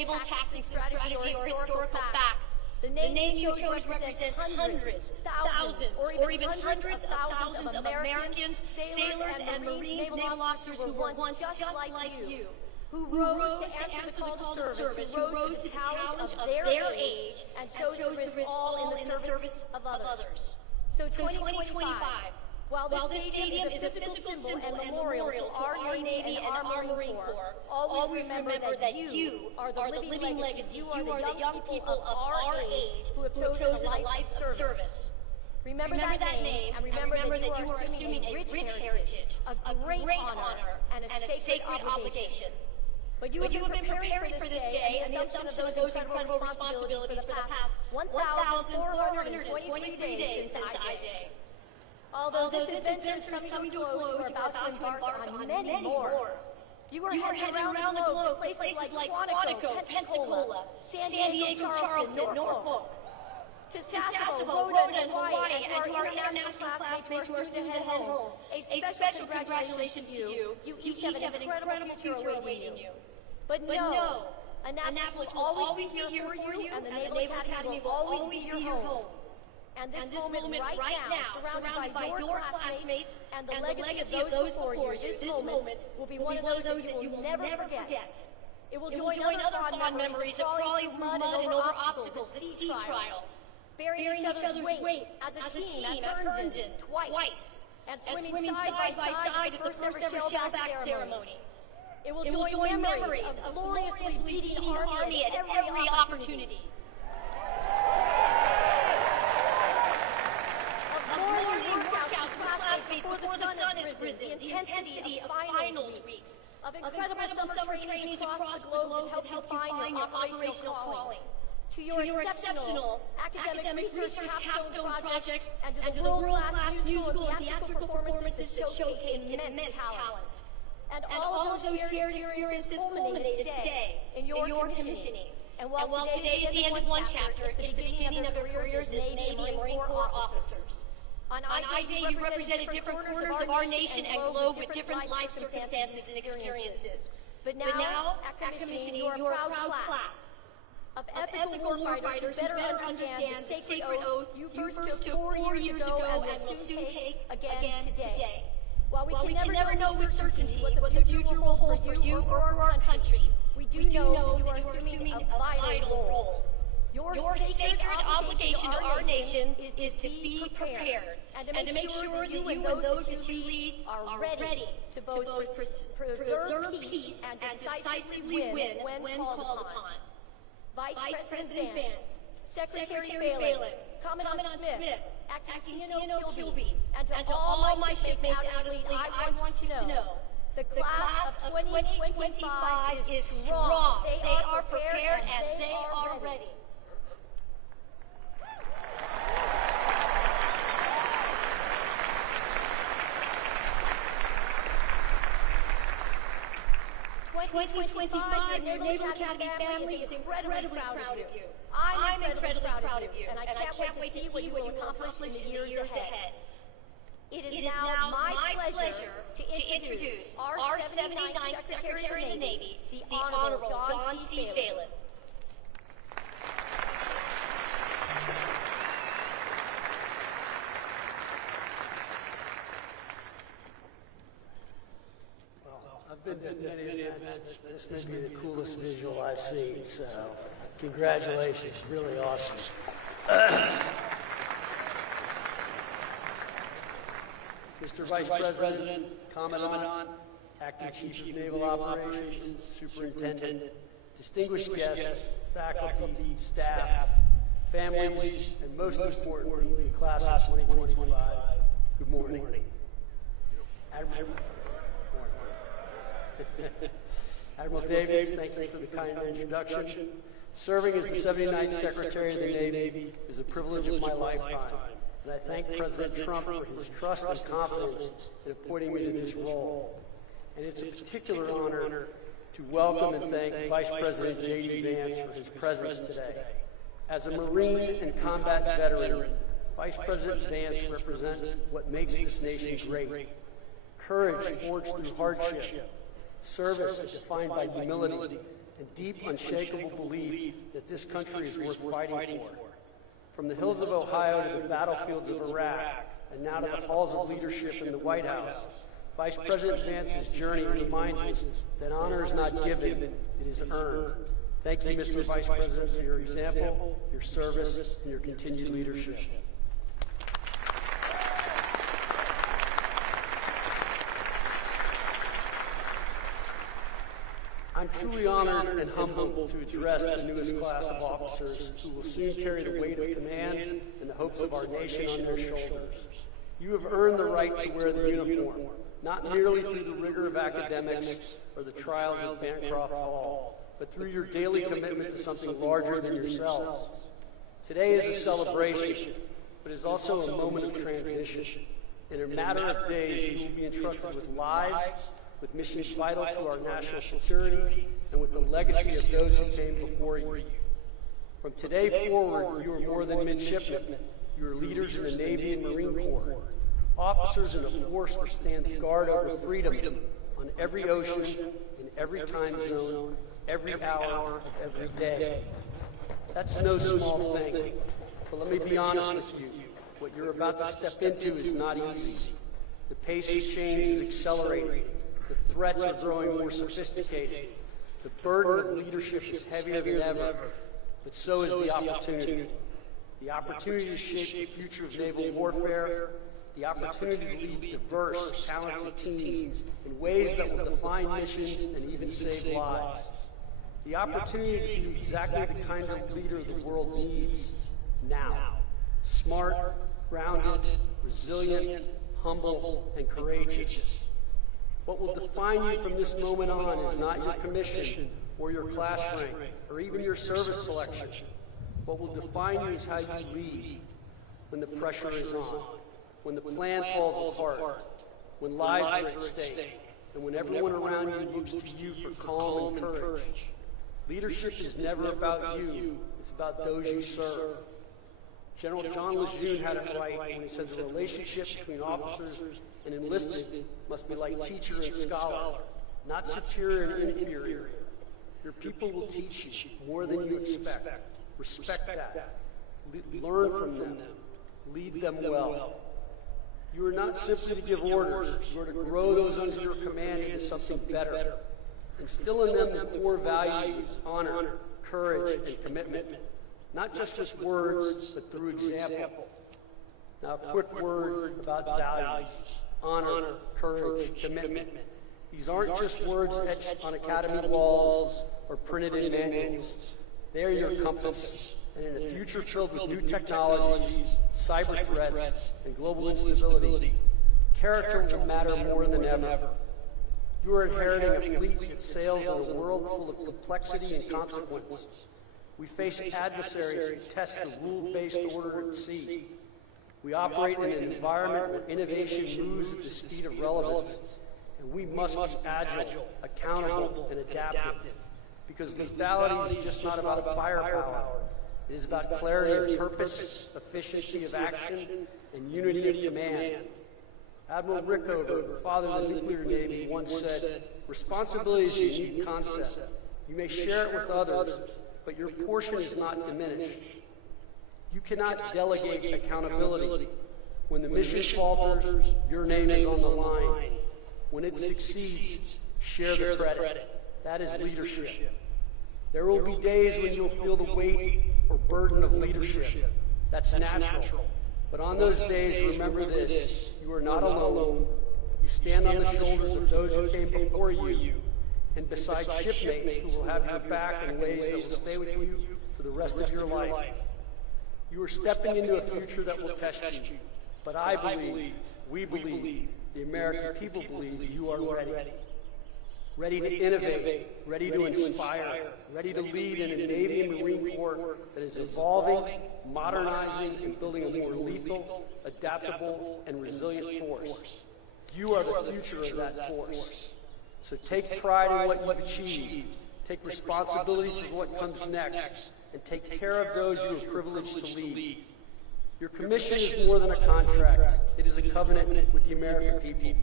naval tactics strategy or historical facts. The name you chose represents hundreds, thousands, or even hundreds of thousands of Americans, sailors, and Marines, naval officers who were once just like you, who rose to answer the call to service, who rose to the challenge of their age, and chose to risk all in the service of others. So 2025, while the stadium is a physical symbol and memorial to our Navy and our Marine Corps, always remember that you are the living legacy. You are the young people of our age who have chosen a life of service. Remember that name, and remember that you are assuming a rich heritage, a great honor, and a sacred obligation. But you have been preparing for this day and the assumption of those incredible responsibilities for the past 1,423 days since I-Day. Although this adventure is coming to a close, you are about to embark on many more. You are heading around the globe to places like Quantico, Pensacola, San Diego, Charleston, Norfolk, to Sasebo, Rhoda, and Hawaii, and to our international classmates who are soon to head home. A special congratulations to you. You each have an incredible future awaiting you. But no, Annapolis will always be here for you, and the Naval Academy will always be your home. And this moment right now, surrounded by your classmates and the legacy of those before you, this moment will be one of those that you will never forget. It will join other fond memories of crawling through mud and over obstacles at sea trials, bearing each other's weight as a team at Herndon twice, and swimming side by side at the first ever shellback ceremony. It will join memories of gloriously beating the Army at every opportunity. Before the sun is risen, the intensity of finals weeks, of incredible summer trainings across the globe that help you find your operational calling, to your exceptional academic research capstone projects, and to the world-class musical and theatrical performances that showcase immense talent. And all of those shared experiences culminated today in your commissioning. And while today is the end of one chapter, it's the beginning of careers as Navy and Marine Corps officers. On I-Day, you represented different corners of our nation and globe with different life circumstances and experiences. But now, at commissioning, you are a proud class of ethical warfighters who better understand the sacred oath you first took 4 years ago and will soon take again today. While we can never know with certainty what the future will hold for you or our country, we do know that you are assuming a vital role. Your sacred obligation to our nation is to be prepared and to make sure that you and those that you lead are ready to both preserve peace and decisively win when called upon. Vice President Vance, Secretary Phelan, Commandant Smith, Acting CNO Kilby, and to all my shipmates out of the fleet, I want you to know the class of 2025 is strong. They are prepared and they are ready. Your Naval Academy family is incredibly proud of you. I'm incredibly proud of you, and I can't wait to see what you will accomplish in the years ahead. It is now my pleasure to introduce our 79th Secretary of the Navy, the Honorable John C. Phelan. I've been to many events, but this may be the coolest visual I've seen, so congratulations, really awesome. Mr. Vice President, Commandant, Acting Chief of Naval Operations, Superintendent, distinguished guests, faculty, staff, families, and most importantly, the class of 2025, good morning. Admiral Davies, thank you for the kind introduction. Serving as the 79th Secretary of the Navy is a privilege of my lifetime, and I thank President Trump for his trust and confidence in appointing me to this role. And it's a particular honor to welcome and thank Vice President JD Vance for his presence today. As a Marine and combat veteran, Vice President Vance represents what makes this nation great. Courage forged through hardship, service defined by humility, and deep, unshakable belief that this country is worth fighting for. From the hills of Ohio to the battlefields of Iraq, and now to the halls of leadership in the White House, Vice President Vance's journey reminds us that honor is not given, it is earned. Thank you, Mr. Vice President, for your example, your service, and your continued leadership. I'm truly honored and humbled to address the newest class of officers who will soon carry the weight of command and the hopes of our nation on their shoulders. You have earned the right to wear the uniform, not merely through the rigor of academics or the trials at Bancroft Hall, but through your daily commitment to something larger than yourselves. Today is a celebration, but is also a moment of transition. In a matter of days, you will be entrusted with lives, with missions vital to our national security, and with the legacy of those who came before you. From today forward, you are more than midshipmen. You are leaders in the Navy and Marine Corps, officers in a force that stands guard over freedom on every ocean, in every time zone, every hour of every day. That's no small thing, but let me be honest with you. What you're about to step into is not easy. The pace of change is accelerating. The threats are growing more sophisticated. The burden of leadership is heavier than ever, but so is the opportunity. The opportunity to shape the future of naval warfare, the opportunity to lead diverse, talented teams in ways that will define missions and even save lives. The opportunity to be exactly the kind of leader the world needs now. Smart, grounded, resilient, humble, and courageous. What will define you from this moment on is not your commission or your class rank or even your service selection. What will define you is how you lead when the pressure is on, when the plan falls apart, when lives are at stake, and when everyone around you looks to you for calm and courage. Leadership is never about you, it's about those you serve. General John Lejeune had it right when he said the relationship between officers and enlisted must be like teacher and scholar, not superior and inferior. Your people will teach you more than you expect. Respect that. Learn from them. Lead them well. You are not simply to give orders. You are to grow those under your command into something better. Instill in them the core values of honor, courage, and commitment. Not just with words, but through example. Now, a quick word about values. Honor, courage, commitment. These aren't just words etched on academy walls or printed in manuals. They are your compass. And in a future filled with new technologies, cyber threats, and global instability, character will matter more than ever. You are inheriting a fleet that sails in a world full of complexity and consequence. We face adversaries who test the rule-based order at sea. We operate in an environment where innovation moves at the speed of relevance, and we must be agile, accountable, and adaptive, because lethality is just not about firepower. It is about clarity of purpose, efficiency of action, and unity of command. Admiral Rickover, father of the nuclear navy, once said, "Responsibility is a unique concept. You may share it with others, but your portion is not diminished. You cannot delegate accountability. When the mission falters, your name is on the line. When it succeeds, share the credit. That is leadership. There will be days when you'll feel the weight or burden of leadership. That's natural. But on those days, remember this: you are not alone. You stand on the shoulders of those who came before you, and beside shipmates who will have your back in ways that will stay with you for the rest of your life. You are stepping into a future that will test you. But I believe, we believe, the American people believe you are ready. Ready to innovate, ready to inspire, ready to lead in a Navy and Marine Corps that is evolving, modernizing, and building a more lethal, adaptable, and resilient force. You are the future of that force. So take pride in what you've achieved, take responsibility for what comes next, and take care of those you are privileged to lead. Your commission is more than a contract. It is a covenant with the American people.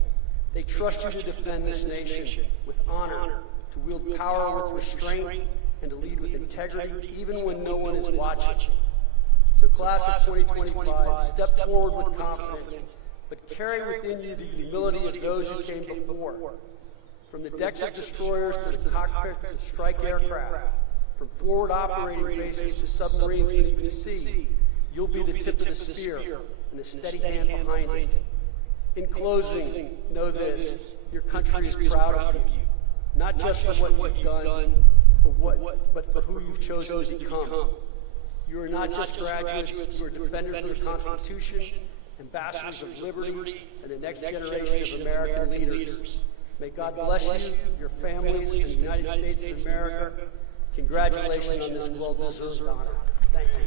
They trust you to defend this nation with honor, to wield power with restraint, and to lead with integrity, even when no one is watching. So class of 2025, step forward with confidence, but carry within you the humility of those who came before. From the decks of destroyers to the cockpits of strike aircraft, from forward operating bases to submarines beneath the sea, you'll be the tip of the spear and the steady hand behind it. In closing, know this: your country is proud of you, not just for what you've done, but for who you've chosen to become. You are not just graduates, you are defenders of the Constitution, ambassadors of liberty, and the next generation of American leaders. May God bless you, your families, and the United States of America. Congratulations on this well-deserved honor. Thank you.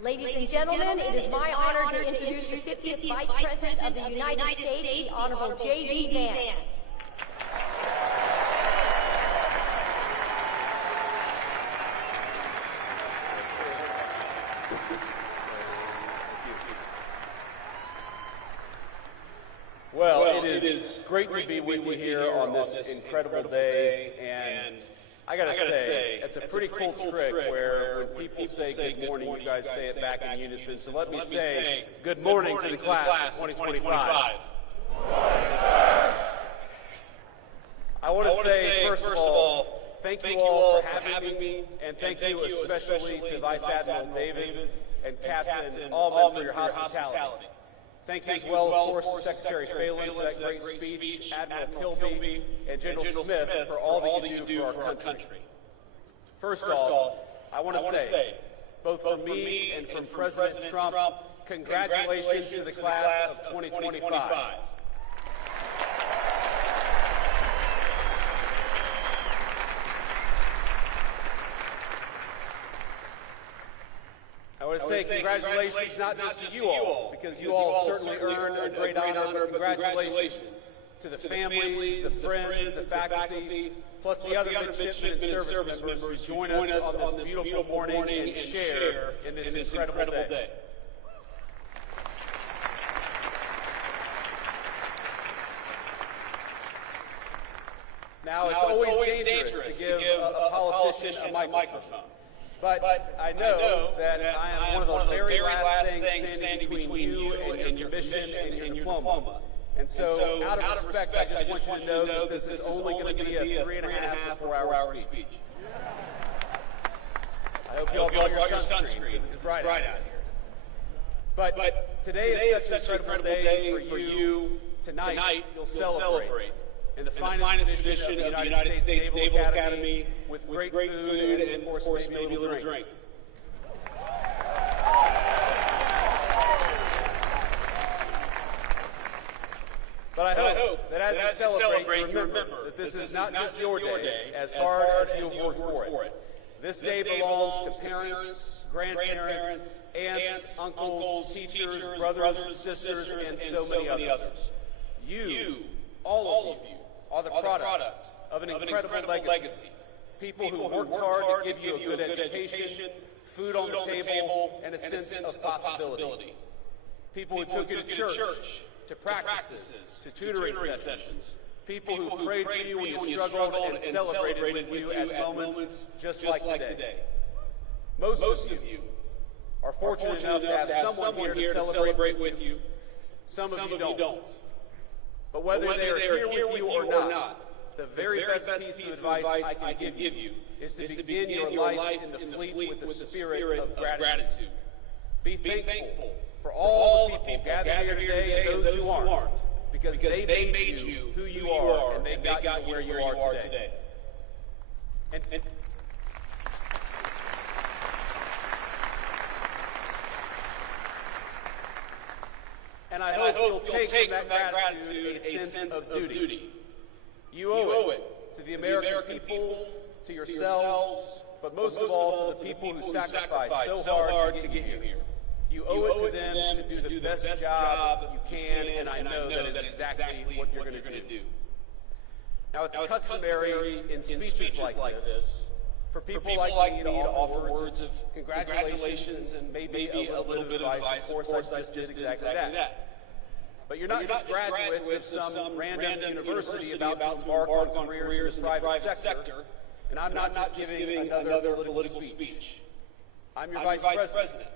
Ladies and gentlemen, it is my honor to introduce the 50th Vice President of the United States, the Honorable JD Vance. Well, it is great to be with you here on this incredible day, and I gotta say, it's a pretty cool trick where when people say good morning, you guys say it back in unison. So let me say good morning to the class of 2025. I want to say, first of all, thank you all for having me, and thank you especially to Vice Admiral David and Captain Allman for your hospitality. Thank you as well, of course, to Secretary Phelan for that great speech, Admiral Kilby, and General Smith for all that you do for our country. First off, I want to say, both from me and from President Trump, congratulations to the class of 2025. I want to say congratulations not just to you all, because you all certainly earned a great honor, but congratulations to the families, the friends, the faculty, plus the other midshipmen and service members who join us on this beautiful morning and share in this incredible day. Now, it's always dangerous to give a politician a microphone. But I know that I am one of the very last things standing between you and your mission and your diploma. And so, out of respect, I just want you to know that this is only going to be a 3.5 to 4-hour speech. I hope you all brought your sunscreen, because it's bright out here. But today is such an incredible day for you. Tonight, you'll celebrate in the finest edition of the United States Naval Academy with great food and, of course, maybe a little drink. But I hope that as you celebrate, you remember that this is not just your day, as hard as you've worked for it. This day belongs to parents, grandparents, aunts, uncles, teachers, brothers, sisters, and so many others. You, all of you, are the product of an incredible legacy. People who worked hard to give you a good education, food on the table, and a sense of possibility. People who took you to church, to practices, to tutoring sessions. People who prayed for you when you struggled and celebrated with you at moments just like today. Most of you are fortunate enough to have someone here to celebrate with you. Some of you don't. But whether they are here with you or not, the very best piece of advice I can give you is to begin your life in the fleet with the spirit of gratitude. Be thankful for all the people gathered here today and those who aren't, because they made you who you are, and they got you where you are today. And I hope you'll take from that gratitude a sense of duty. You owe it to the American people, to yourselves, but most of all to the people who sacrificed so hard to get you here. You owe it to them to do the best job you can, and I know that is exactly what you're going to do. Now, it's customary in speeches like this For people like me to offer words of congratulations and maybe a little bit of advice, of course I just did exactly that. But you're not just graduates of some random university about to embark on careers in the private sector, and I'm not just giving another political speech. I'm your vice president.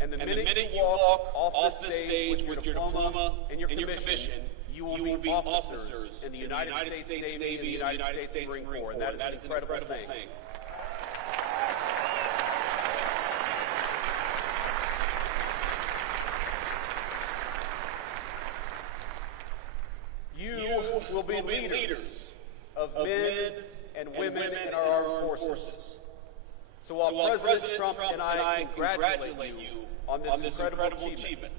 And the minute you walk off this stage with your diploma and your commission, you will be officers in the United States Navy and the United States Marine Corps, and that is an incredible thing. You will be leaders of men and women in our armed forces. So while President Trump and I congratulate you on this incredible achievement,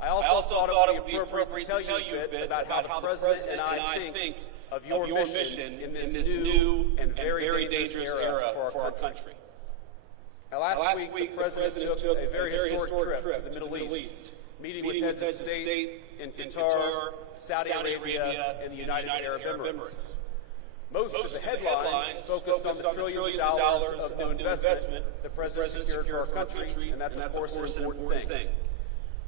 I also thought it would be appropriate to tell you a bit about how the President and I think of your mission in this new and very dangerous era for our country. Now, last week, the President took a very historic trip to the Middle East, meeting with heads of state in Qatar, Saudi Arabia, and the United Arab Emirates. Most of the headlines focused on the trillions of dollars of new investment the President secured for our country, and that's, of course, an important thing.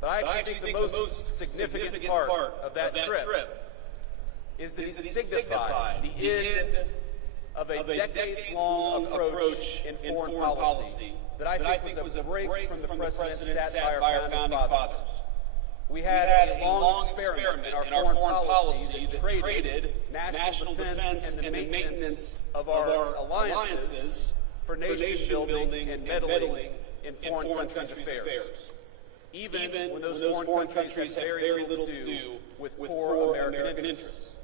But I actually think the most significant part of that trip is that it signified the end of a decades-long approach in foreign policy that I think was a break from the precedent set by our founding fathers. We had a long experiment in our foreign policy that traded national defense and the maintenance of our alliances for nation building and meddling in foreign countries' affairs, even when those foreign countries had very little to do with core American interests.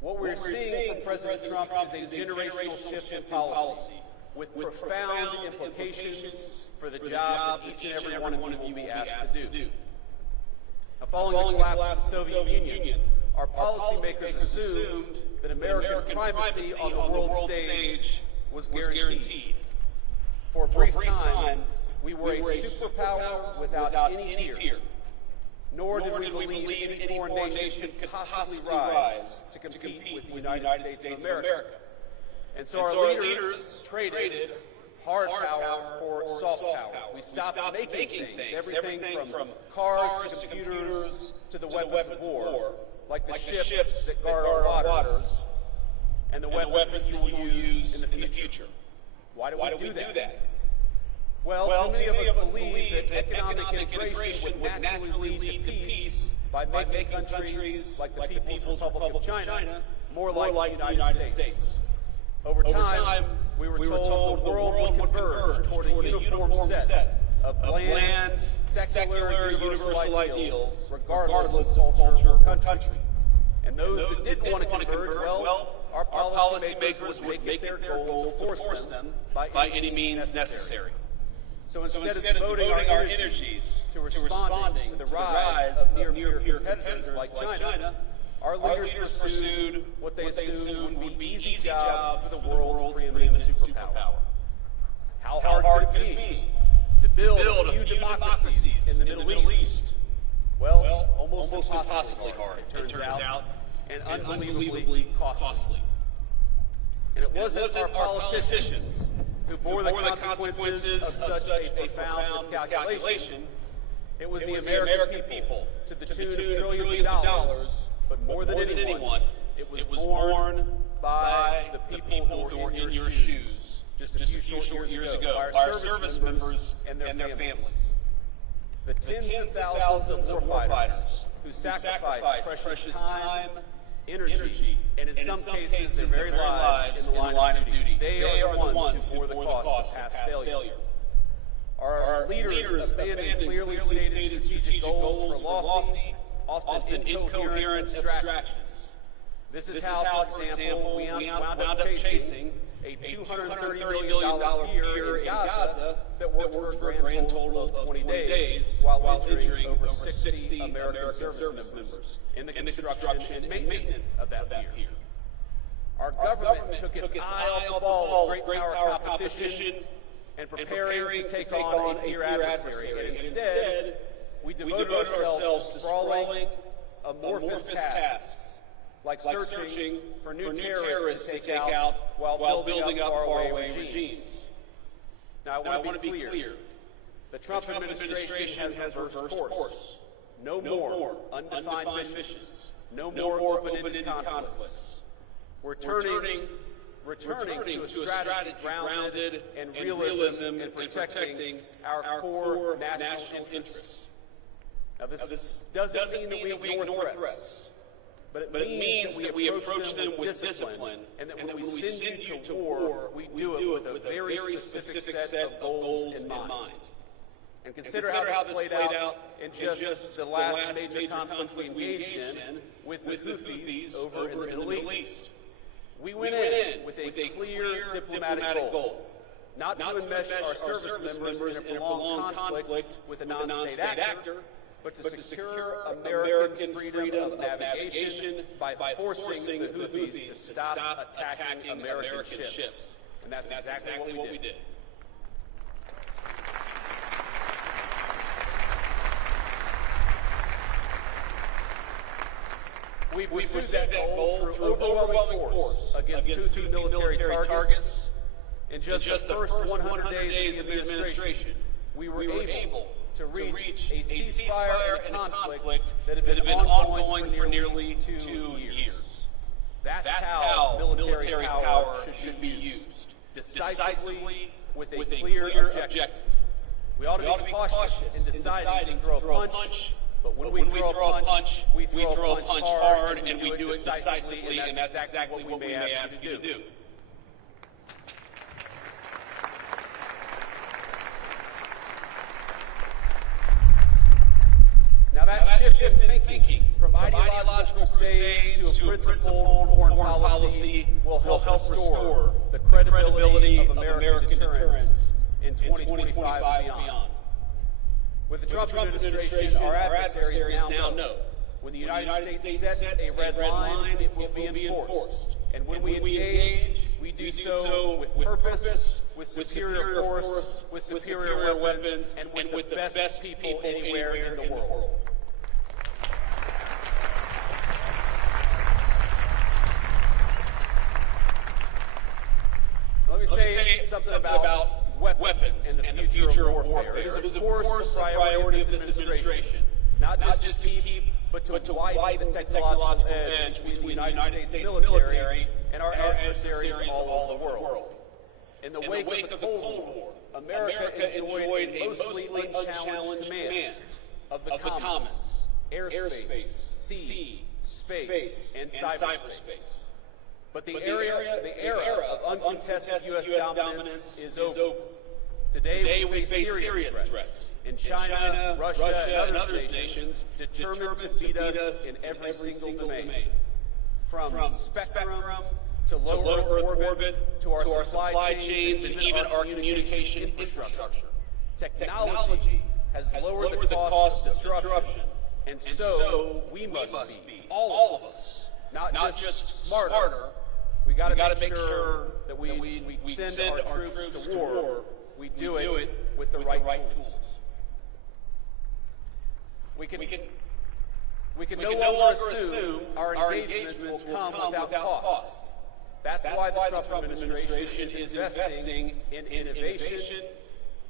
What we're seeing from President Trump is a generational shift in policy with profound implications for the job that each and every one of you will be asked to do. Now, following the collapse of the Soviet Union, our policymakers assumed that American primacy on the world stage was guaranteed. For a brief time, we were a superpower without any peer. Nor did we believe any foreign nation could possibly rise to compete with the United States of America. And so our leaders traded hard power for soft power. We stopped making things, everything from cars to computers to the weapons of war, like the ships that guard our waters and the weapons that you will use in the future. Why do we do that? Well, too many of us believe that economic integration would naturally lead to peace by making countries like the People's Republic of China more like the United States. Over time, we were told the world would converge toward a uniform set of bland, secular, universal ideals, regardless of culture or country. And those that didn't want to converge, well, our policymakers would make it their goal to force them by any means necessary. So instead of devoting our energies to responding to the rise of near-peer competitors like China, our leaders pursued what they assumed would be easy jobs for the world's preeminent superpower. How hard could it be to build a few democracies in the Middle East? Well, almost impossibly hard, it turns out, and unbelievably costly. And it wasn't our politicians who bore the consequences of such a profound miscalculation. It was the American people, to the tune of trillions of dollars, but more than anyone, it was born by the people who were in your shoes just a few short years ago, our service members and their families. The tens of thousands of warfighters who sacrificed precious time, energy, and in some cases their very lives in the line of duty. They are the ones who bore the cost of past failure. Our leaders abandoned clearly stated strategic goals for lofty, often incoherent abstractions. This is how, for example, we wound up chasing a $230 million year in Gaza that worked for a grand total of 20 days while injuring over 60 American service members in the construction and maintenance of that pier. Our government took its eye off the ball of great power competition and preparing to take on a peer adversary, and instead we devoted ourselves to sprawling, amorphous tasks like searching for new terrorists to take out while building up faraway regimes. Now, I want to be clear. The Trump administration has reversed course. No more undefined missions. No more open-ended conflicts. We're returning to a strategy grounded in realism and protecting our core national interests. Now, this doesn't mean that we ignore threats, but it means that we approach them with discipline, and that when we send you to war, we do it with a very specific set of goals in mind. And consider how this played out in just the last major conflict we engaged in with the Houthis over in the Middle East. We went in with a clear diplomatic goal, not to enmesh our service members in a prolonged conflict with a non-state actor, but to secure American freedom of navigation by forcing the Houthis to stop attacking American ships. And that's exactly what we did. We pursued that goal through overwhelming force against Houthi military targets. In just the first 100 days of the administration, we were able to reach a ceasefire in a conflict that had been ongoing for nearly 2 years. That's how military power should be used, decisively with a clear objective. We ought to be cautious in deciding to throw a punch, but when we throw a punch, we throw a punch hard, and we do it decisively, and that's exactly what we may ask you to do. Now that shift in thinking from ideological crusades to a principled foreign policy will help restore the credibility of American deterrence in 2025 and beyond. With the Trump administration, our adversaries now know when the United States sets a red line, it will be enforced. And when we engage, we do so with purpose, with superior force, with superior weapons, and with the best people anywhere in the world. Let me say something about weapons and the future of warfare. It is, of course, a priority of this administration, not just to keep, but to widen the technological edge between the United States military and our adversaries all over the world. In the wake of the Cold War, America enjoyed a mostly unchallenged command of the commons, airspace, sea, space, and cyberspace. But the era of uncontested U.S. dominance is over. Today we face serious threats in China, Russia, and other nations determined to beat us in every single domain. From spectrum to low Earth orbit to our supply chains and even our communication infrastructure. Technology has lowered the cost of disruption, and so we must be, all of us, not just smarter. We got to make sure that we send our troops to war. We do it with the right tools. We can no longer assume our engagements will come without cost. That's why the Trump administration is investing in innovation,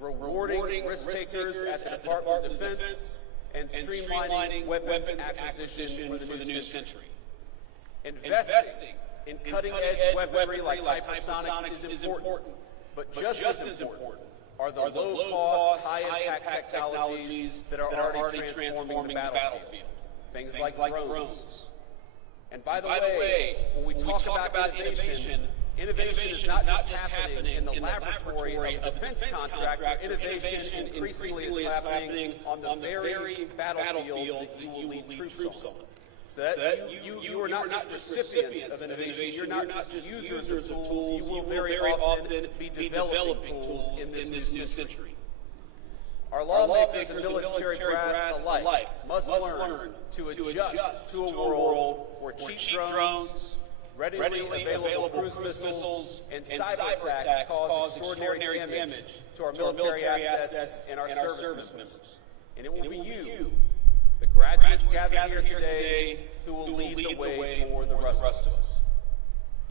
rewarding risk takers at the Department of Defense, and streamlining weapons acquisition for the new century. Investing in cutting-edge weaponry like hypersonics is important, but just as important are the low-cost, high-impact technologies that are already transforming the battlefield. Things like drones. And by the way, when we talk about innovation is not just happening in the laboratory of a defense contractor. Innovation increasingly is happening on the very battlefields that you will lead troops on. So that you are not just recipients of innovation, you're not just users of tools, you will very often be developing tools in this new century. Our lawmakers and military brass alike must learn to adjust to a world where cheap drones, readily available cruise missiles, and cyber attacks cause extraordinary damage to our military assets and our service members. And it will be you, the graduates gathered here today who will lead the way for the rest of us.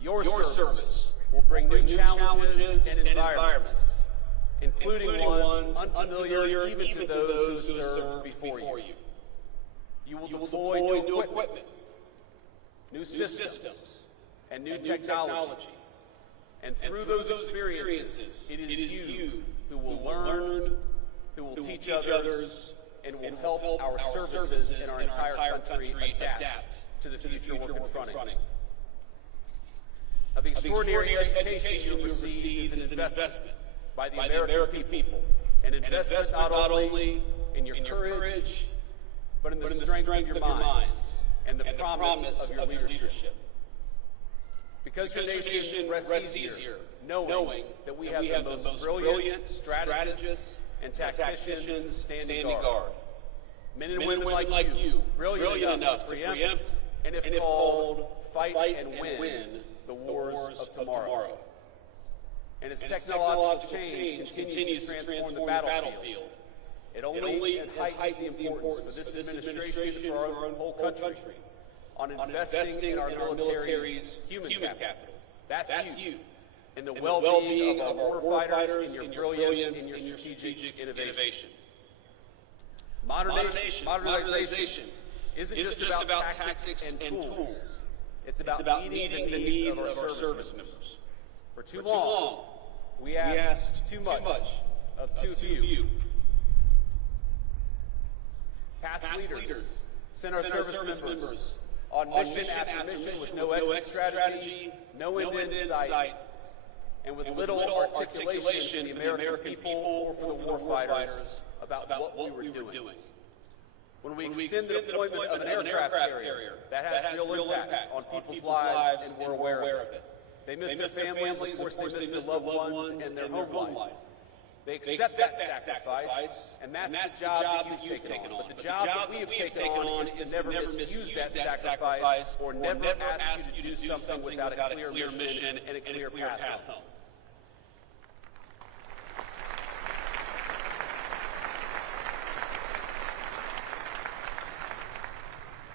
Your service will bring new challenges and environments, including ones unfamiliar even to those who served before you. You will deploy new equipment, new systems, and new technology. And through those experiences, it is you who will learn, who will teach others, and will help our services and our entire country adapt to the future we're confronting. Now, the extraordinary education you receive is an investment by the American people, an investment not only in your courage, but in the strength of your minds and the promise of your leadership. Because your nation rests easier knowing that we have the most brilliant strategists and tacticians standing guard. Men and women like you, brilliant enough to preempt and, if called, fight and win the wars of tomorrow. And as technological change continues to transform the battlefield, it only heightens the importance for this administration, for our whole country, on investing in our military's human capital. That's you. In the well-being of our warfighters, in your brilliance, in your strategic innovation. Modernization isn't just about tactics and tools. It's about meeting the needs of our service members. For too long, we asked too much of too few. Past leaders sent our service members on mission after mission with no exit strategy, no end in sight, and with little articulation for the American people or for the warfighters about what we were doing. When we extend the deployment of an aircraft carrier, that has real impact on people's lives, and we're aware of it. They miss their families, of course they miss their loved ones and their home life. They accept that sacrifice, and that's the job that you've taken on. But the job that we have taken on is to never misuse that sacrifice or never ask you to do something without a clear mission and a clear path home.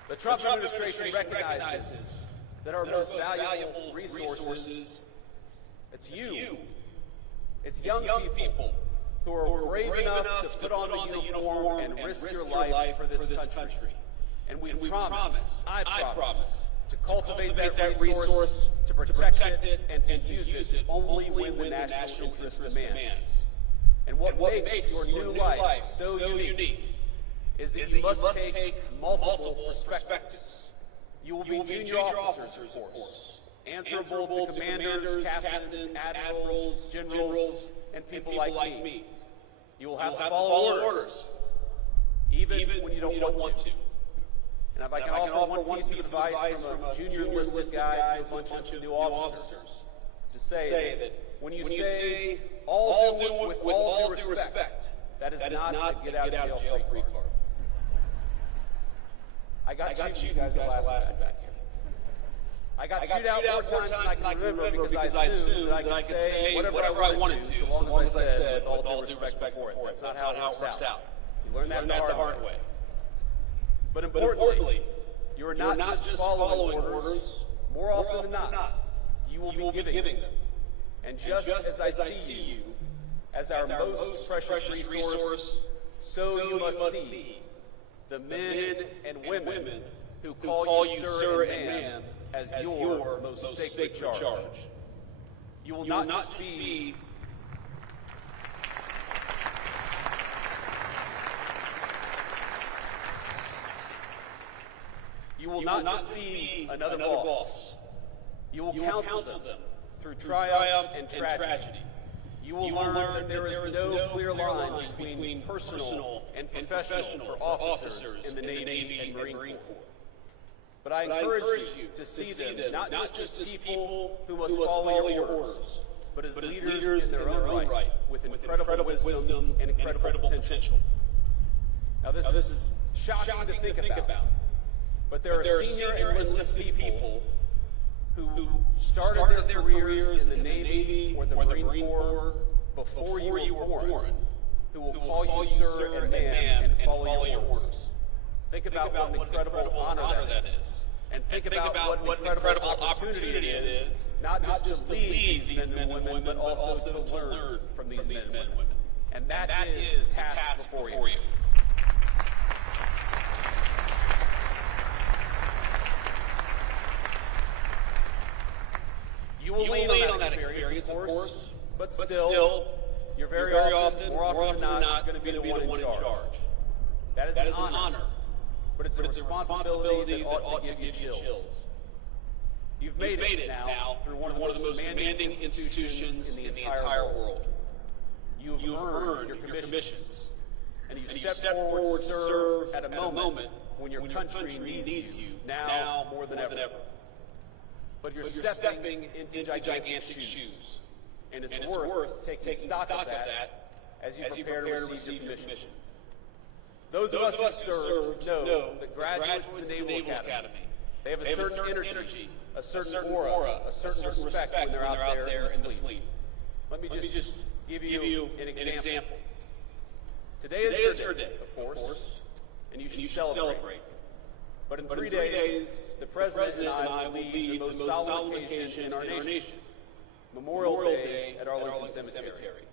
The Trump administration recognizes that our most valuable resources, it's you. It's young people who are brave enough to put on the uniform and risk your life for this country. And we promise, I promise, to cultivate that resource, to protect it, and to use it only when the national interest demands. And what makes your new life so unique is that you must take multiple perspectives. You will be junior officers, of course, answerable to commanders, captains, admirals, generals, and people like me. You will have to follow orders, even when you don't want to. And if I can offer one piece of advice from a junior enlisted guy to a bunch of new officers, to say that when you say, all do with all due respect, that is not a get-out-of-jail-free card. I got you guys are laughing back here. I got chewed out more times than I can remember because I assumed that I could say whatever I wanted to, so long as I said with all due respect for it. That's not how it works out. You learn that the hard way. But importantly, you are not just following orders. More often than not, you will be giving them. And just as I see you as our most precious resource, so you must see the men and women who call you sir and ma'am as your most sacred charge. You will not just be another boss. You will counsel them through triumph and tragedy. You will learn that there is no clear line between personal and professional for officers in the Navy and Marine Corps. But I encourage you to see them not just as people who must follow your orders, but as leaders in their own right, with incredible wisdom and incredible potential. Now this is shocking to think about, but there are senior enlisted people who started their careers in the Navy or the Marine Corps before you were born, who will call you sir and ma'am and follow your orders. Think about what an incredible honor that is. And think about what an incredible opportunity it is, not just to lead these men and women, but also to learn from these men and women. And that is the task before you. You will lean on that experience, of course, but still, you're very often, more often than not, going to be the one in charge. That is an honor, but it's a responsibility that ought to give you chills. You've made it now through one of the most demanding institutions in the entire world. You've earned your commissions, and you've stepped forward to serve at a moment when your country needs you, now more than ever. But you're stepping into gigantic shoes, and it's worth taking stock of that as you prepare to receive your commission. Those of us who served know that graduates of the Naval Academy, they have a certain energy, a certain aura, a certain respect when they're out there in the fleet. Let me just give you an example. Today is your day, of course, and you should celebrate. But in 3 days, the President and I will lead the most solemn occasion in our nation, Memorial Day at Arlington Cemetery.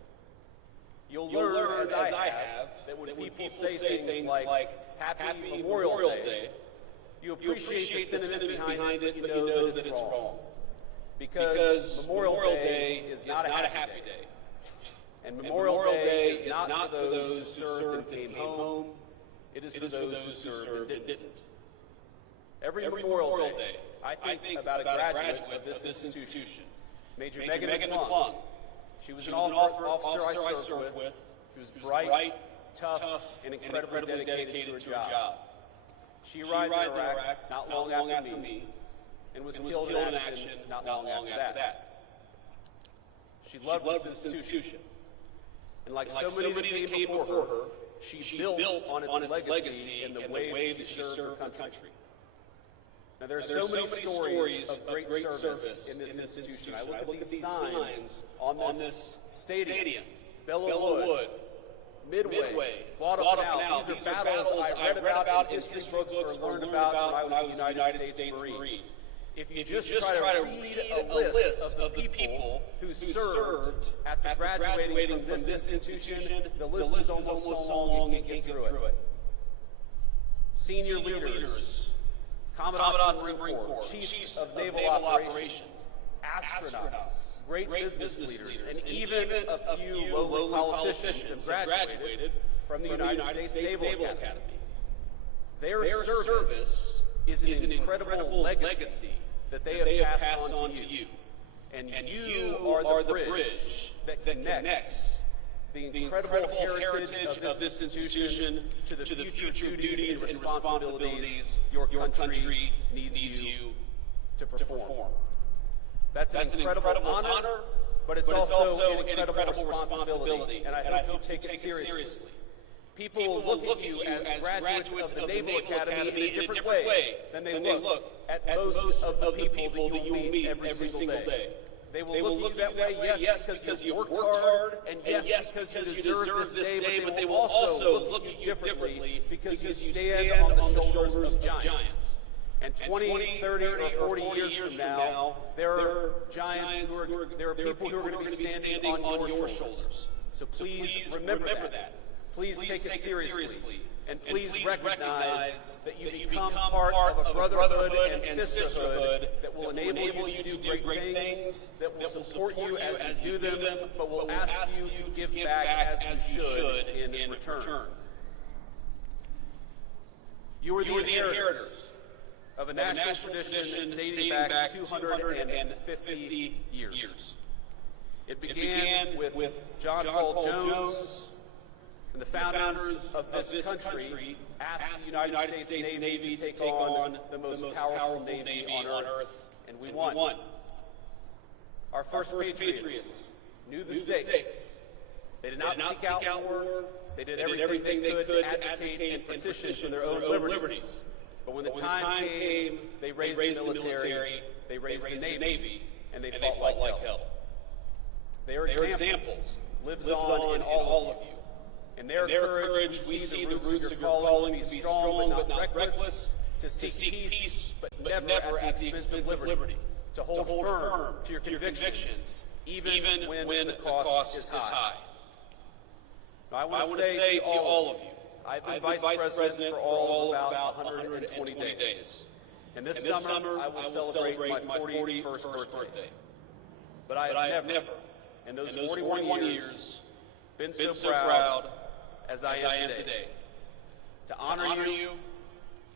You'll learn, as I have, that when people say things like Happy Memorial Day, you appreciate the sentiment behind it, but you know that it's wrong. Because Memorial Day is not a happy day. And Memorial Day is not for those who served and came home. It is for those who served and didn't. Every Memorial Day, I think about a graduate of this institution, Major Megan McClung. She was an officer I served with. She was bright, tough, and incredibly dedicated to her job. She arrived in Iraq not long after me, and was killed in action not long after that. She loved this institution, and like so many that came before her, she built on its legacy in the way that she served her country. Now, there are so many stories of great service in this institution. I look at these signs on this stadium, Belleau Wood, Midway, Guadalcanal. These are battles I read about in history books or learned about when I was a United States Marine. If you just try to read a list of the people who served after graduating from this institution, the list is almost so long you can't get through it. Senior leaders, Commandants of the Marine Corps, Chiefs of Naval Operations, astronauts, great business leaders, and even a few lowly politicians have graduated from the United States Naval Academy. Their service is an incredible legacy that they have passed on to you. And you are the bridge that connects the incredible heritage of this institution to the future duties and responsibilities your country needs you to perform. That's an incredible honor, but it's also an incredible responsibility, and I hope you take it seriously. People will look at you as graduates of the Naval Academy in a different way than they look at most of the people that you meet every single day. They will look at you that way, yes, because you worked hard, and yes, because you deserve this day, but they will also look at you differently because you stand on the shoulders of giants. And 20, 30, or 40 years from now, there are there are people who are going to be standing on your shoulders. So please remember that. Please take it seriously. And please recognize that you become part of a brotherhood and sisterhood that will enable you to do great things, that will support you as you do them, but will ask you to give back as you should in return. You are the inheritors of a national tradition dating back 250 years. It began with John Paul Jones, and the founders of this country asked the United States Navy to take on the most powerful Navy on Earth, and we won. Our first patriots knew the stakes. They did not seek out war. They did everything they could to advocate and petition for their own liberties. But when the time came, they raised the military, they raised the Navy, and they fought like hell. They are examples, lives on in all of you. In their courage, we see the roots of your calling to be strong but not reckless, to seek peace but never at the expense of liberty, to hold firm to your convictions, even when the cost is high. Now, I want to say to all of you, I've been Vice President for all of about 120 days. And this summer, I will celebrate my 41st birthday. But I have never, in those 41 years, been so proud as I am today. To honor you,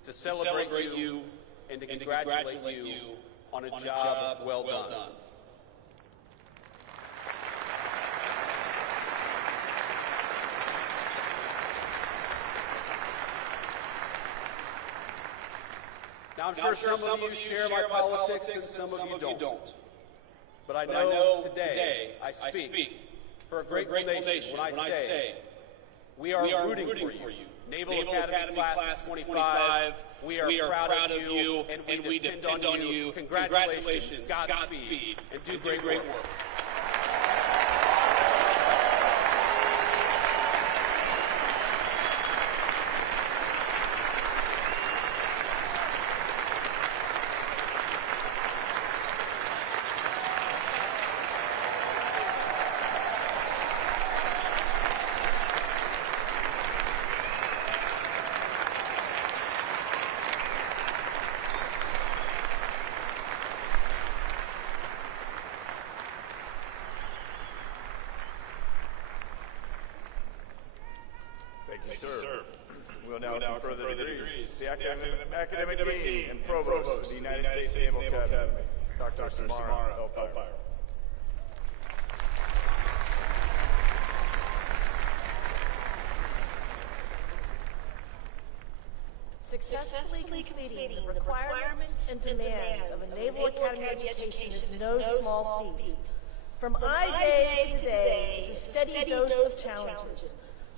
to celebrate you, and to congratulate you on a job well done. Now, I'm sure some of you share my politics and some of you don't. But I know today I speak for a grateful nation when I say we are rooting for you. Naval Academy Class of 25, we are proud of you and we depend on you. Congratulations, Godspeed, and do great work. Thank you, sir. We'll now confer the degrees. The academic dean and provost of the United States Naval Academy, Dr. Samara L. Fire. Successfully completing the requirements and demands of a Naval Academy education is no small feat. From I-Day to today, it's a steady dose of challenges,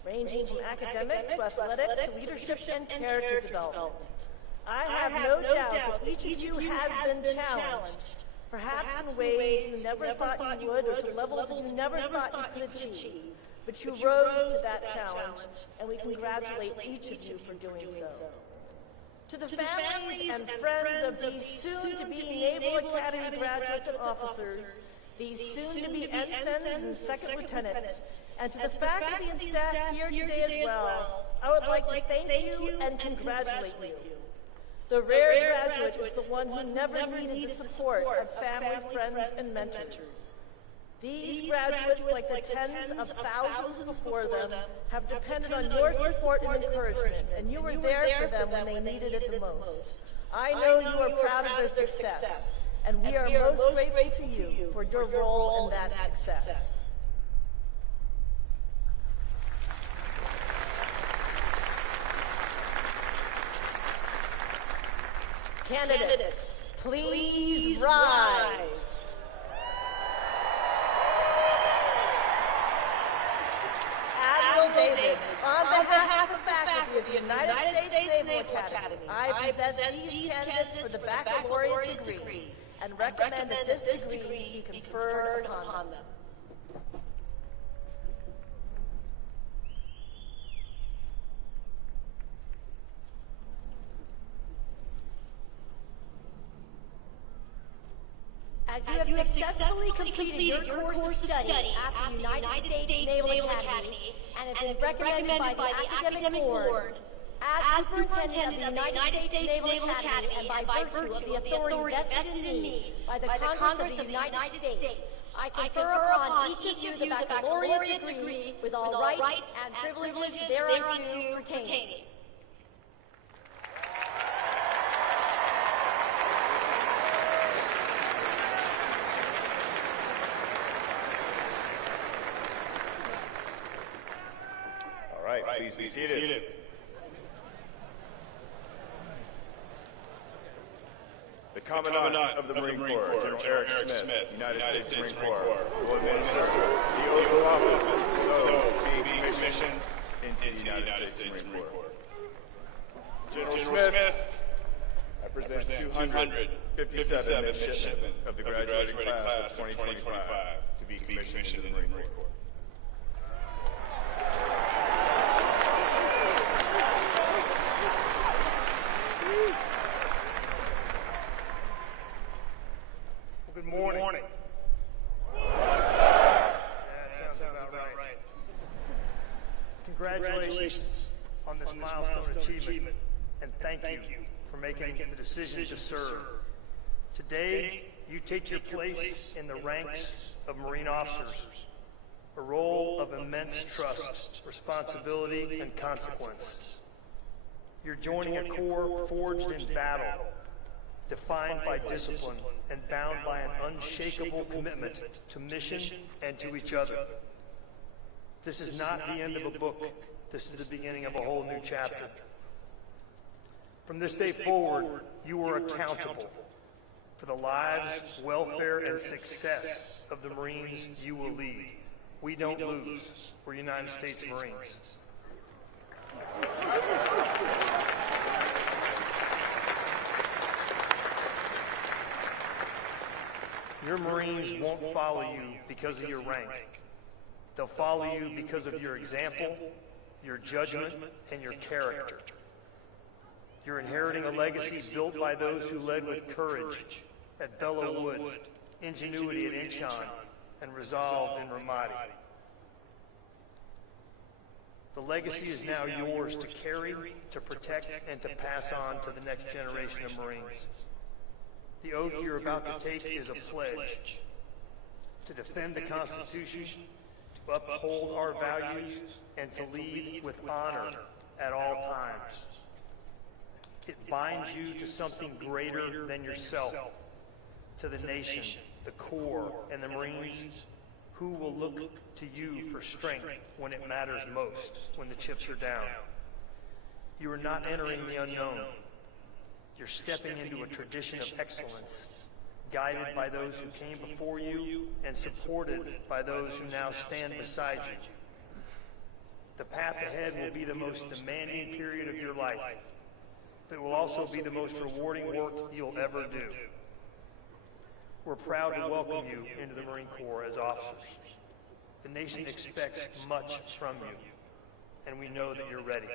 ranging from academic to athletic to leadership and character development. I have no doubt that each of you has been challenged, perhaps in ways you never thought you would or to levels that you never thought you could achieve. But you rose to that challenge, and we congratulate each of you for doing so. To the families and friends of these soon-to-be Naval Academy graduates and officers, these soon-to-be ensigns and second lieutenants, and to the faculty and staff here today as well, I would like to thank you and congratulate you. The rare graduate is the one who never needed the support of family, friends, and mentors. These graduates, like the tens of thousands before them, have depended on your support and encouragement, and you were there for them when they needed it the most. I know you are proud of their success, and we are most grateful to you for your role in that success. Candidates, please rise. On behalf of the faculty of the United States Naval Academy, I present these candidates for the baccalaureate degree and recommend that this degree be conferred upon them. As you have successfully completed your course of study at the United States Naval Academy and have been recommended by the Academic Board as Superintendent of the United States Naval Academy and by virtue of the authority vested in me by the Congress of the United States, I confer upon each of you the baccalaureate degree with all rights and privileges thereunto pertaining. Please be seated. The Commandant of the Marine Corps, General Eric Smith, United States Marine Corps, will administer the oath of office to those being commissioned into the United States Marine Corps. General Smith, I present 257 midshipmen of the graduating class of 2025 to be commissioned into the Marine Corps. Congratulations on this milestone achievement, and thank you for making the decision to serve. Today, you take your place in the ranks of Marine officers, a role of immense trust, responsibility, and consequence. You're joining a corps forged in battle, defined by discipline, and bound by an unshakable commitment to mission and to each other. This is not the end of a book. This is the beginning of a whole new chapter. From this day forward, you are accountable for the lives, welfare, and success of the Marines you will lead. We don't lose. We're United States Marines. Your Marines won't follow you because of your rank. They'll follow you because of your example, your judgment, and your character. You're inheriting a legacy built by those who led with courage at Belleau Wood, ingenuity at Incheon, and resolve in Ramadi. The legacy is now yours to carry, to protect, and to pass on to the next generation of Marines. The oath you're about to take is a pledge to defend the Constitution, to uphold our values, and to lead with honor at all times. It binds you to something greater than yourself, to the nation, the Corps, and the Marines, who will look to you for strength when it matters most, when the chips are down. You are not entering the unknown. You're stepping into a tradition of excellence, guided by those who came before you and supported by those who now stand beside you. The path ahead will be the most demanding period of your life, but it will also be the most rewarding work you'll ever do. We're proud to welcome you into the Marine Corps as officers. The nation expects much from you, and we know that you're ready.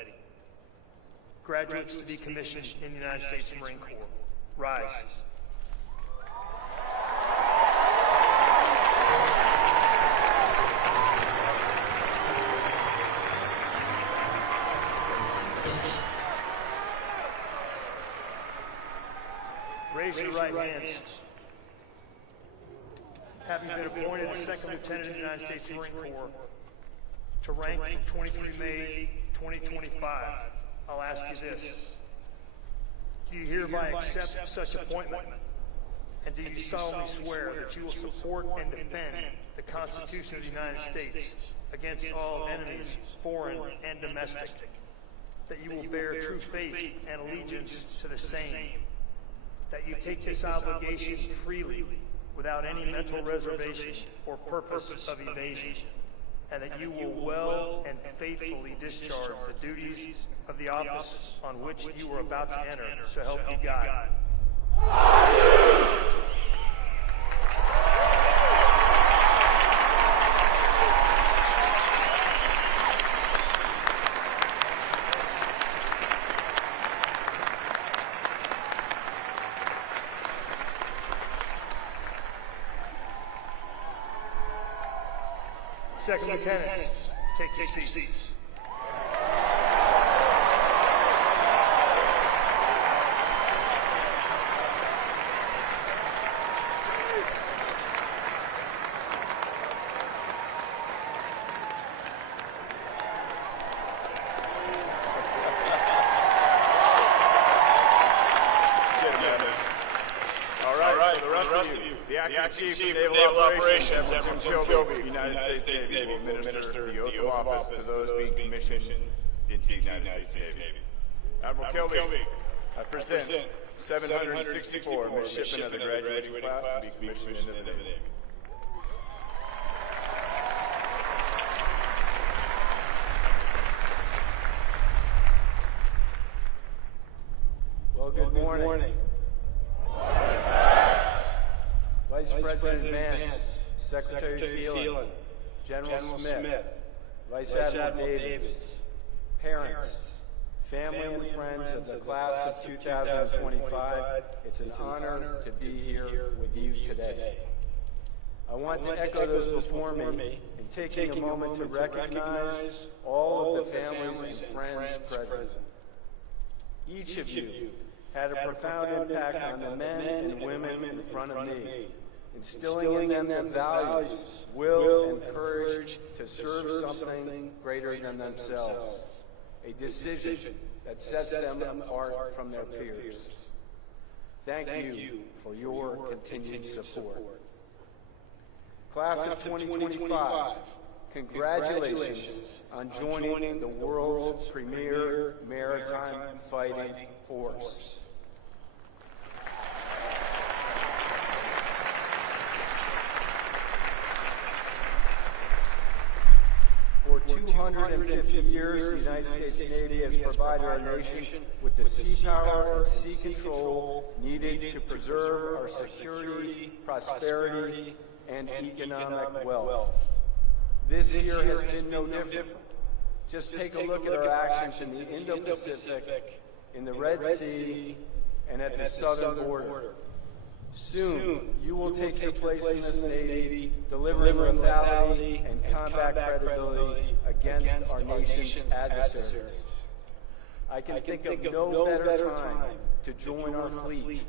Graduates to be commissioned in the United States Marine Corps, rise. Raise your right hands. Having been appointed as Second Lieutenant in the United States Marine Corps to rank from 23 May 2025, I'll ask you this. Do you hereby accept such appointment? And do you solemnly swear that you will support and defend the Constitution of the United States against all enemies, foreign and domestic? That you will bear true faith and allegiance to the same? That you take this obligation freely, without any mental reservation or purpose of evasion, and that you will well and faithfully discharge the duties of the office on which you are about to enter, so help you God. Second Lieutenants, take your seats. The Acting Chief of Naval Operations, Admiral Kilby, United States Navy, will administer the oath of office to those being commissioned into the United States Navy. Admiral Kilby, I present 764 midshipmen of the graduating class to be commissioned into the Navy. Well, good morning. Vice President Vance, Secretary Phelan, General Smith, Vice Admiral Davis, parents, family and friends of the class of 2025, it's an honor to be here with you today. I want to echo those before me and and taking a moment to recognize all of the families and friends present. Each of you had a profound impact on the men and women in front of me, instilling in them the values, will, and courage to serve something greater than themselves, a decision that sets them apart from their peers. Thank you for your continued support. Class of 2025, congratulations on joining the world's premier maritime fighting force. For 250 years, the United States Navy has provided our nation with the sea power and sea control needed to preserve our security, prosperity, and economic wealth. This year has been no different. Just take a look at our actions in the Indo-Pacific, in the Red Sea, and at the southern border. Soon, you will take your place in this Navy, delivering lethality and combat credibility against our nation's adversaries. I can think of no better time to join our fleet,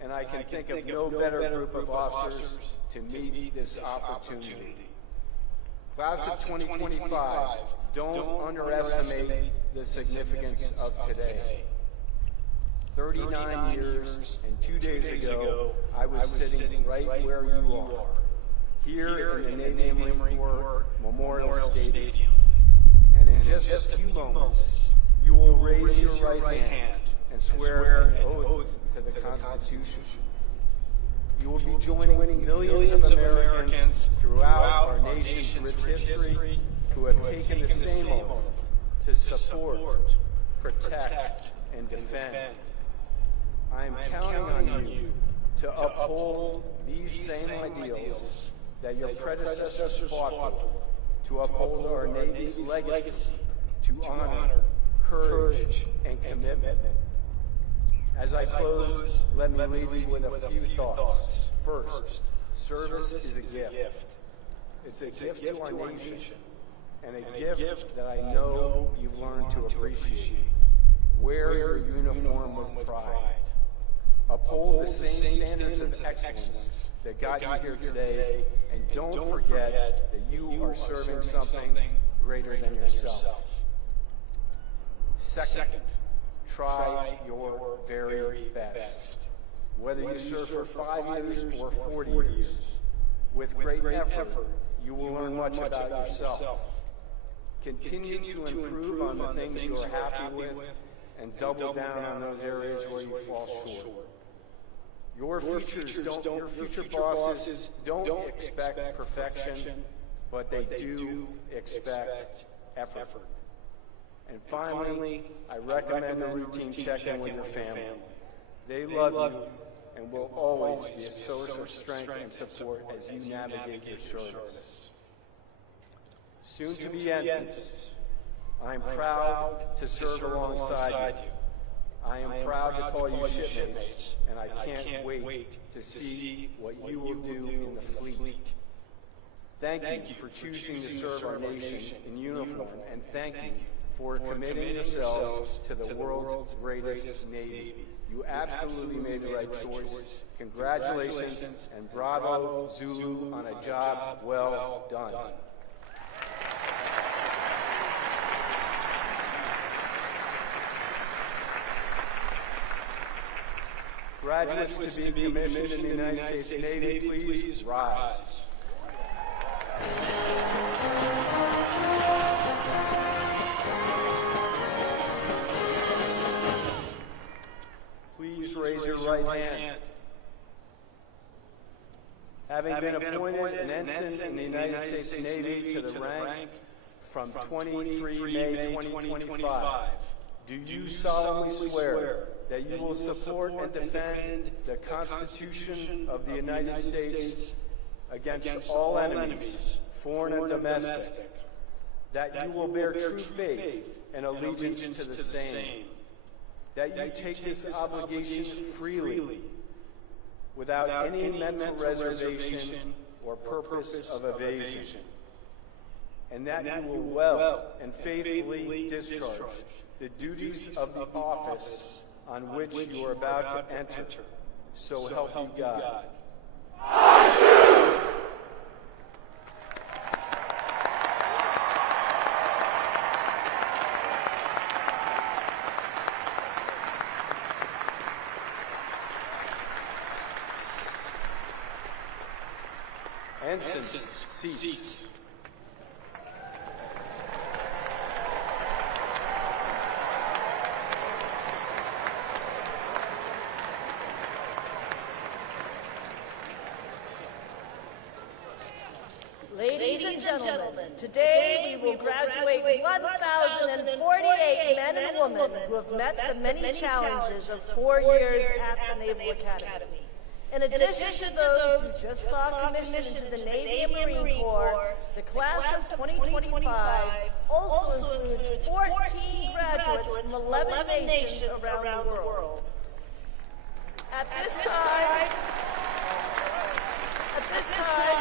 and I can think of no better group of officers to meet this opportunity. Class of 2025, don't underestimate the significance of today. 39 years and 2 days ago, I was sitting right where you are, here in the Navy Marine Corps Memorial Stadium. And in just a few moments, you will raise your right hand and swear an oath to the Constitution. You will be joining millions of Americans throughout our nation's rich history who have taken the same oath to support, protect, and defend. I am counting on you to uphold these same ideals that your predecessors fought for, to uphold our Navy's legacy, to honor, courage, and commitment. As I close, let me leave you with a few thoughts. First, service is a gift. It's a gift to our nation, and a gift that I know you've learned to appreciate. Wear your uniform with pride. Uphold the same standards of excellence that got you here today, and don't forget that you are serving something greater than yourself. Second, try your very best. Whether you serve for 5 years or 40 years, with great effort, you will learn much about yourself. Continue to improve on the things you are happy with, and double down on those areas where you fall short. Your future bosses don't expect perfection, but they do expect effort. And finally, I recommend a routine check-in with your family. They love you and will always be a source of strength and support as you navigate your service. Soon to be ensigns, I am proud to serve alongside you. I am proud to call you shipmates, and I can't wait to see what you will do in the fleet. Thank you for choosing to serve our nation in uniform, and thank you for committing yourselves to the world's greatest Navy. You absolutely made the right choice. Congratulations, and bravo, Zulu, on a job well done. Graduates to be commissioned in the United States Navy, please rise. Please raise your right hand. Having been appointed an ensign in the United States Navy to the rank from 23 May 2025, do you solemnly swear that you will support and defend the Constitution of the United States against all enemies, foreign and domestic, that you will bear true faith and allegiance to the same, that you take this obligation freely, without any mental reservation or purpose of evasion, and that you will well and faithfully discharge the duties of the office on which you are about to enter. So help you God. Ensigns, seats. Ladies and gentlemen, today we will graduate 1,048 men and women who have met the many challenges of 4 years at the Naval Academy. In addition to those who just saw commissioned into the Navy and Marine Corps, the class of 2025 also includes 14 graduates from 11 nations around the world. At this time,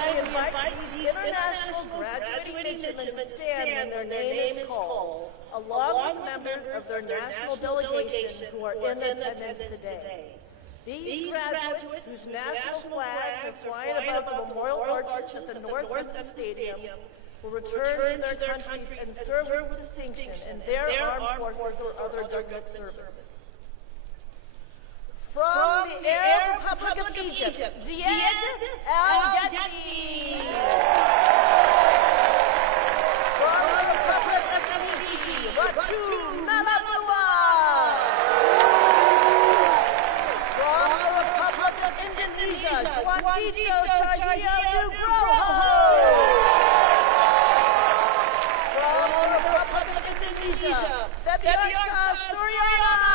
we invite these international graduating midshipmen to stand when their name is called, along with members of their national delegation who are in attendance today. These graduates, whose national flags are flying above the memorial arches at the North End of the stadium, will return to their countries and serve with distinction in their armed forces or other government service. From the Arab Republic of Egypt, Ziyad Al-Gadbi. From the Republic of Tunisia, Ratu Malabouah. From the Republic of Indonesia, Juandito Cahaya Nugroho. From the Republic of Indonesia, Febiarta Suryana.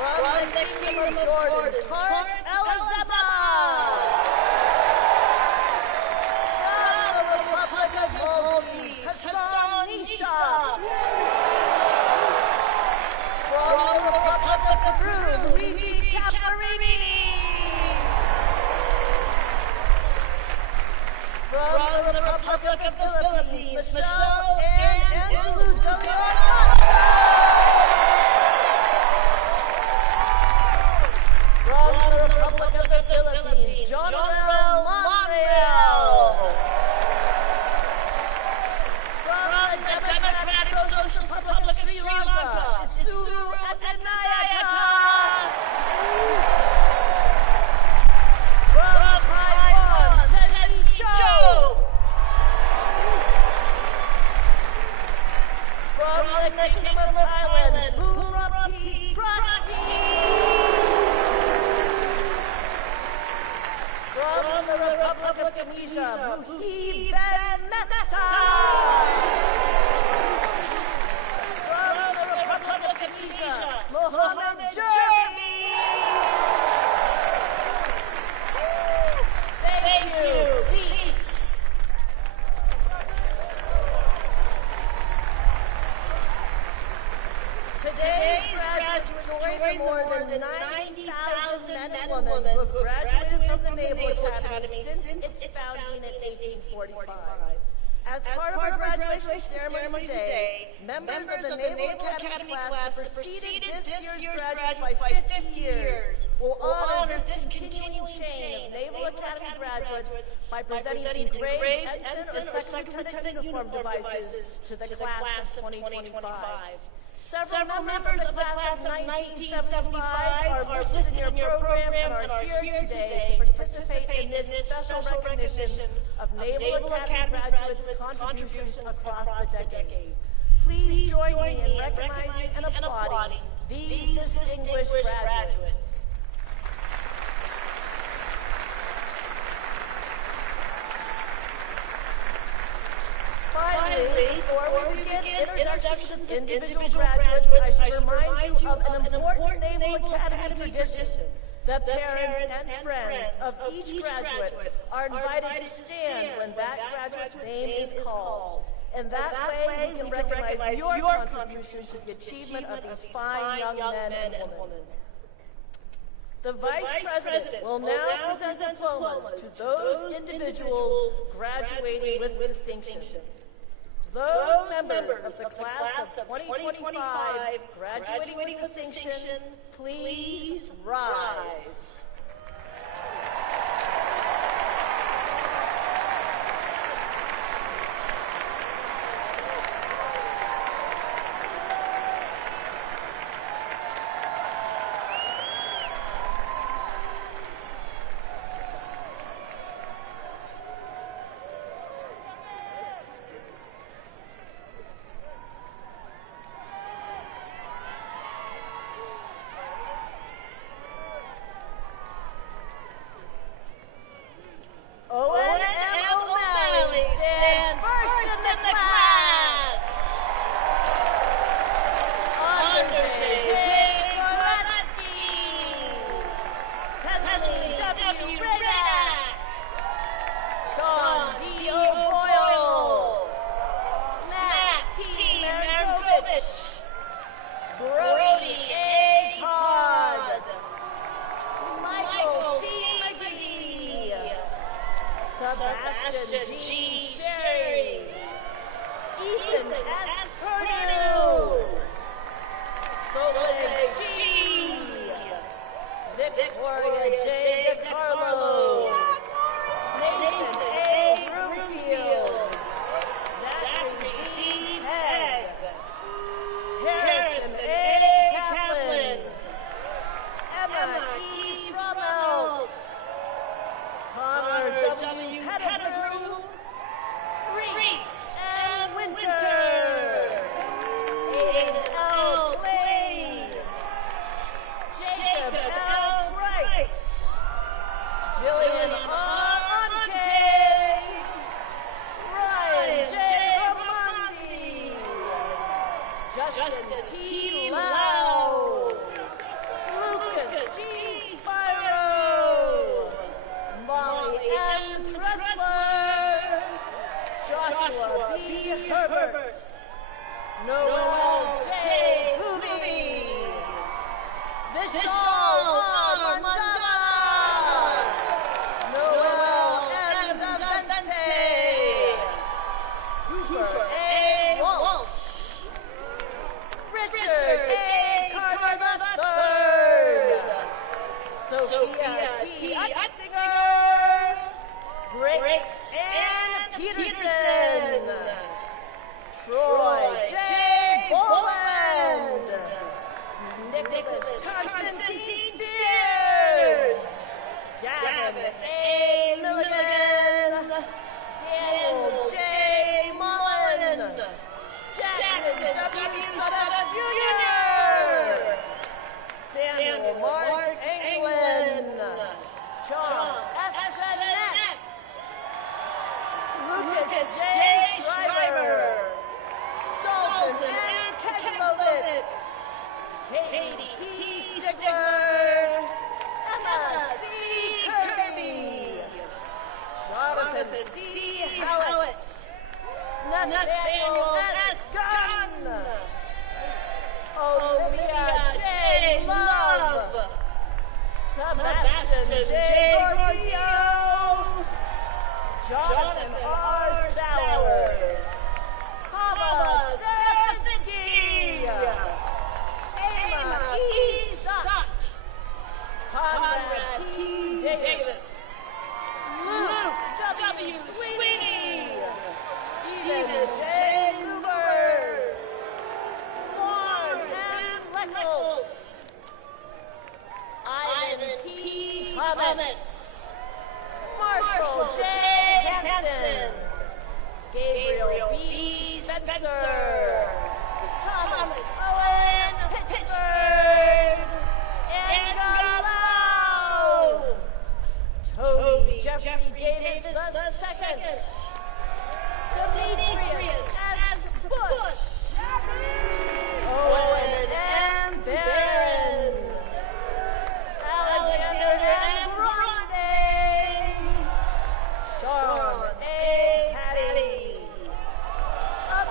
From the Kingdom of Jordan, Tarek El-Zabah. From the Republic of Maldives, Hassan Nisha. From the Republic of Peru, Luigi Caparini. From the Republic of Philippines, Michelle and Angelou Deliorata. From the Republic of the Philippines, John Manuel Monreal. From the Democratic Social Republic of Sri Lanka, Isuru Akanayaka. From Taiwan, Jenny Zhou. From the Kingdom of Thailand, Purapi Prati. From the Republic of Tunisia, Muhib Ben Mehta. From the Republic of Tunisia, Mohammed Jerbi. Thank you. Seats. Today's graduates join the more than 90,000 men and women who have graduated from the Naval Academy since its founding in 1845. As part of our graduation ceremony today, members of the Naval Academy class that preceded this year's graduates by 50 years will honor this continuing chain of Naval Academy graduates by presenting engraved ensign or second lieutenant uniform devices to the class of 2025. Several members of the class of 1975 are listed in your program and are here today to participate in this special recognition of Naval Academy graduates' contributions across the decades. Please join me in recognizing and applauding these distinguished graduates. Finally, before we begin introductions of individual graduates, I should remind you of an important Naval Academy tradition. The parents and friends of each graduate are invited to stand when that graduate's name is called. In that way, we can recognize your contribution to the achievement of these fine young men and women. The Vice President will now present diplomas to those individuals graduating with distinction. Those members of the class of 2025 graduating with distinction, please rise.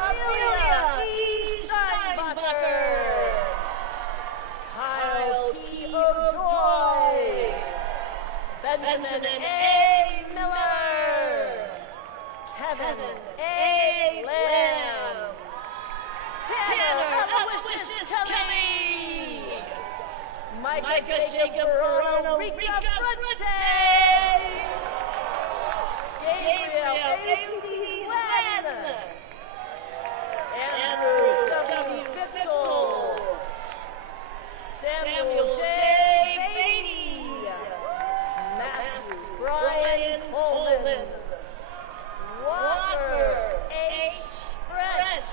Amelia Benjamin A. Miller, Kevin A. Lamb, Tanner Aloysius Kelly, Micah Jacob Verona Rica Frente, Gabriel A.P.D. Wen, Andrew W. Fittel, Samuel J. Beatty, Matthew Brian Coleman, Walker H. French,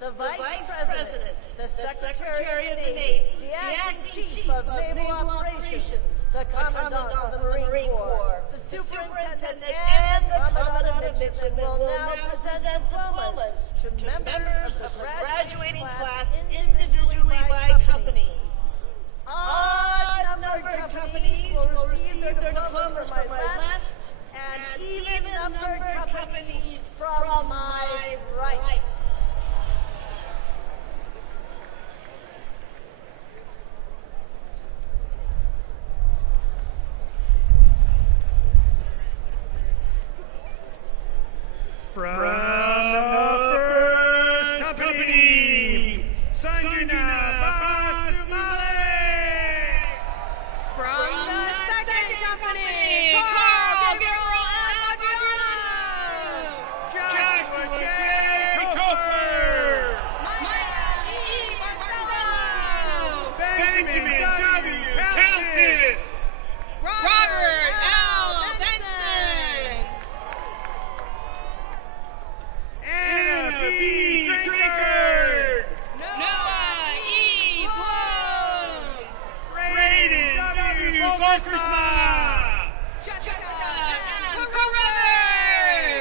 the Vice President, the Secretary of the Navy, the Acting Chief of Naval Operations, the Commandant of the Marine Corps, the Superintendent and the Commandant of Midland will now present diplomas to members of the graduating class individually by company. Odd-numbered companies will receive their diplomas from my left, and even-numbered companies from my right. From the first company, Sanjana Basumale. From the second company, Carl Gabriel and Adriano. Joshua J. Cofer. Maya E. Marcelo. Benjamin W. Countess. Robert L. Benson. Anna B. Drinker. Noah E. Bloom. Raiden W. Volkersma. Jessica M. Carruthers.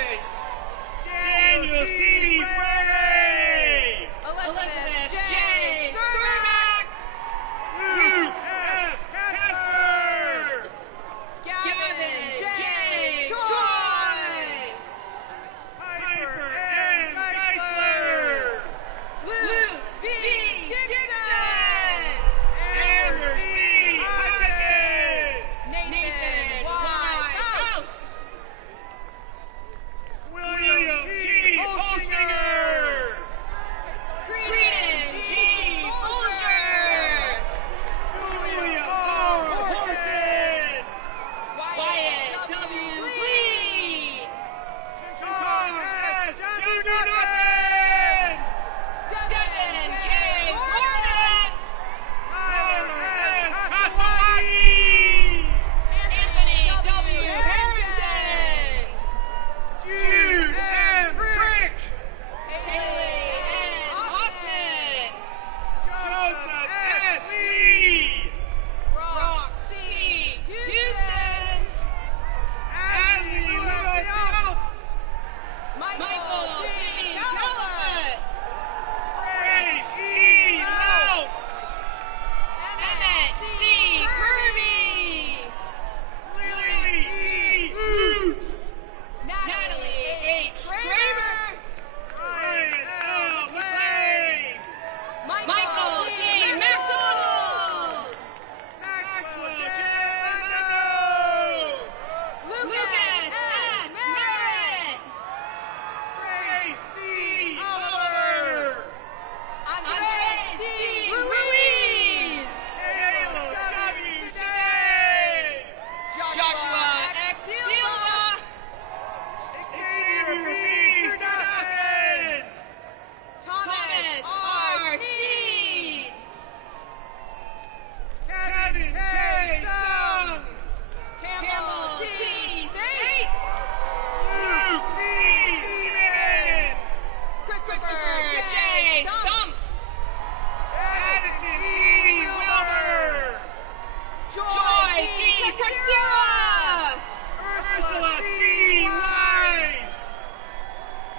Joy D. Texera. Ursula C. Wise.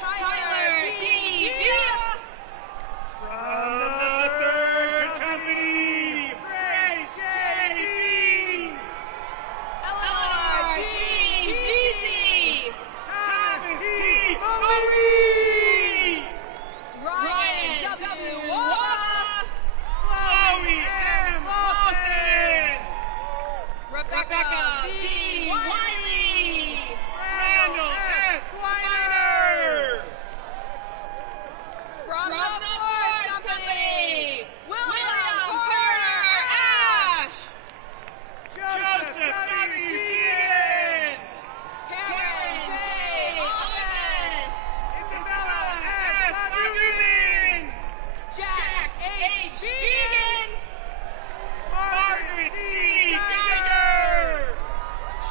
Tyler D. Villa. From the third company, Ray J. Dean. Eleanor G. Beasley. Thomas T. Bowie. Ryan W. Waugh. Chloe M. Lawson. Rebecca B. Wiley. Randall S. Weiner. From the fourth company, William Carter Ash. Joseph W. Sheehan. Cameron J. August. Isabella S. Newman. Jack H. Began. Margaret C. Geiger.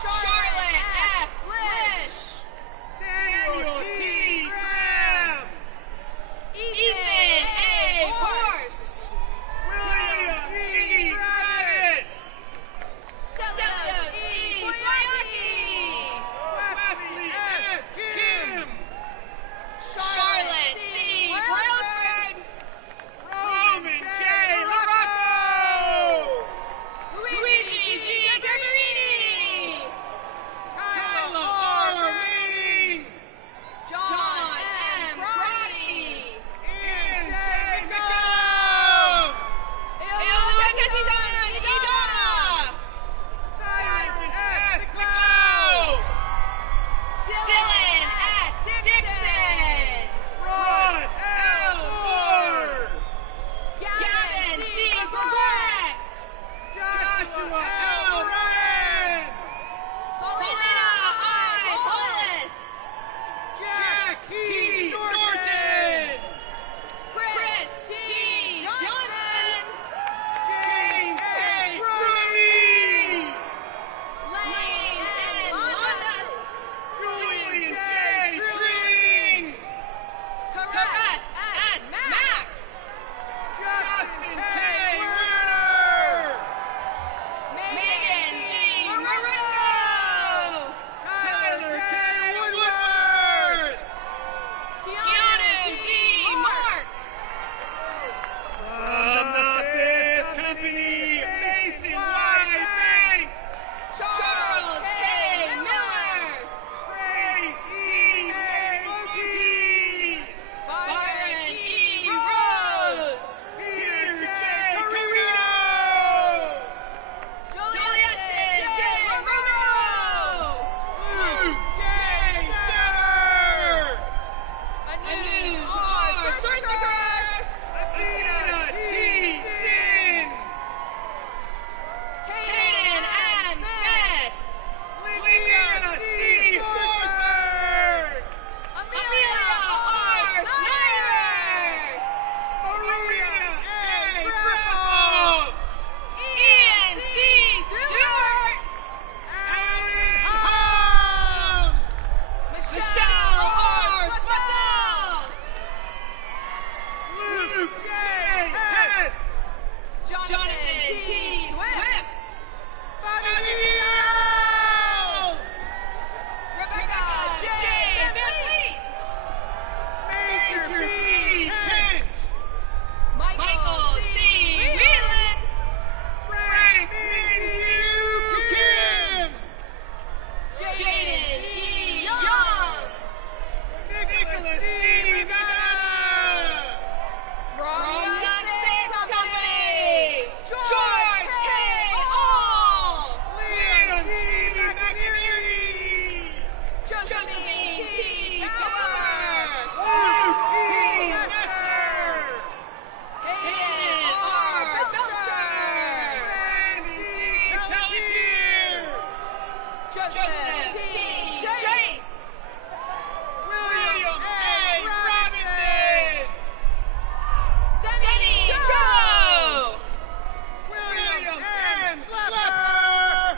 Charlotte F. Lish. Samuel T. Graham. Ethan A. Horst. William G. Rabbit. Stelios E. Boyaki. Wesley S. Kim. Charlotte C. Brailsford. Roman J. Larocco. Luigi G. Gregorini. Kyla R. Manning. John M. Crotty. Ian J. McCollum. Simon S. McLeod. Dylan S. Dixon. Ron L. Ford. Gavin C. Gorek. Joshua L. Ryan. Paulina I. Hollis. Jack T. Norton. Chris T. Johnson. James A. Brody. Lane N. Londa. Julian J. Trilling. Caress S. Mack. Justin K. Werner. Megan B. Marengo. Tyler K. Woodward. Keanu D. Mark. From the fifth company, Mason Y. Banks. Charles K. Miller. Grace E. A. Loki. Byron E. Rose. Peter J. Carino. Juliette J. Romero. Luke J. Sever. Anu R. Sorcerer. Athena T. Sin. Kaden N. Smith. Leah C. Forsberg. Amelia R. Snyder. Maria A. Grapple. Ian C. Stewart. Alan Hum. Michelle R. Swessel. Luke J. Hess. Jonathan T. Swift. Bobby L. Rebecca J. Van Fleet. Major B. Kent. Michael C. Whelan. Frank Minju Kim. Jaden E. Young. Nicholas D. Madonna. From the sixth company, George K. All. Liam T. McNeary. Josephine T. Bauer. Luke T. Nestor. Hayden R. Belcher. Randy D. Pelletier. Joseph P. Chase. William A. Robinson. Zenny Joe. William M. Schlepper.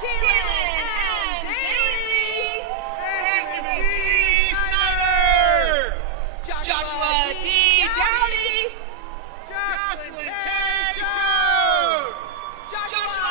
Keelan M. Daly. Benjamin T. Snyder. Joshua T. Dowdy. Jocelyn K. Show. Joshua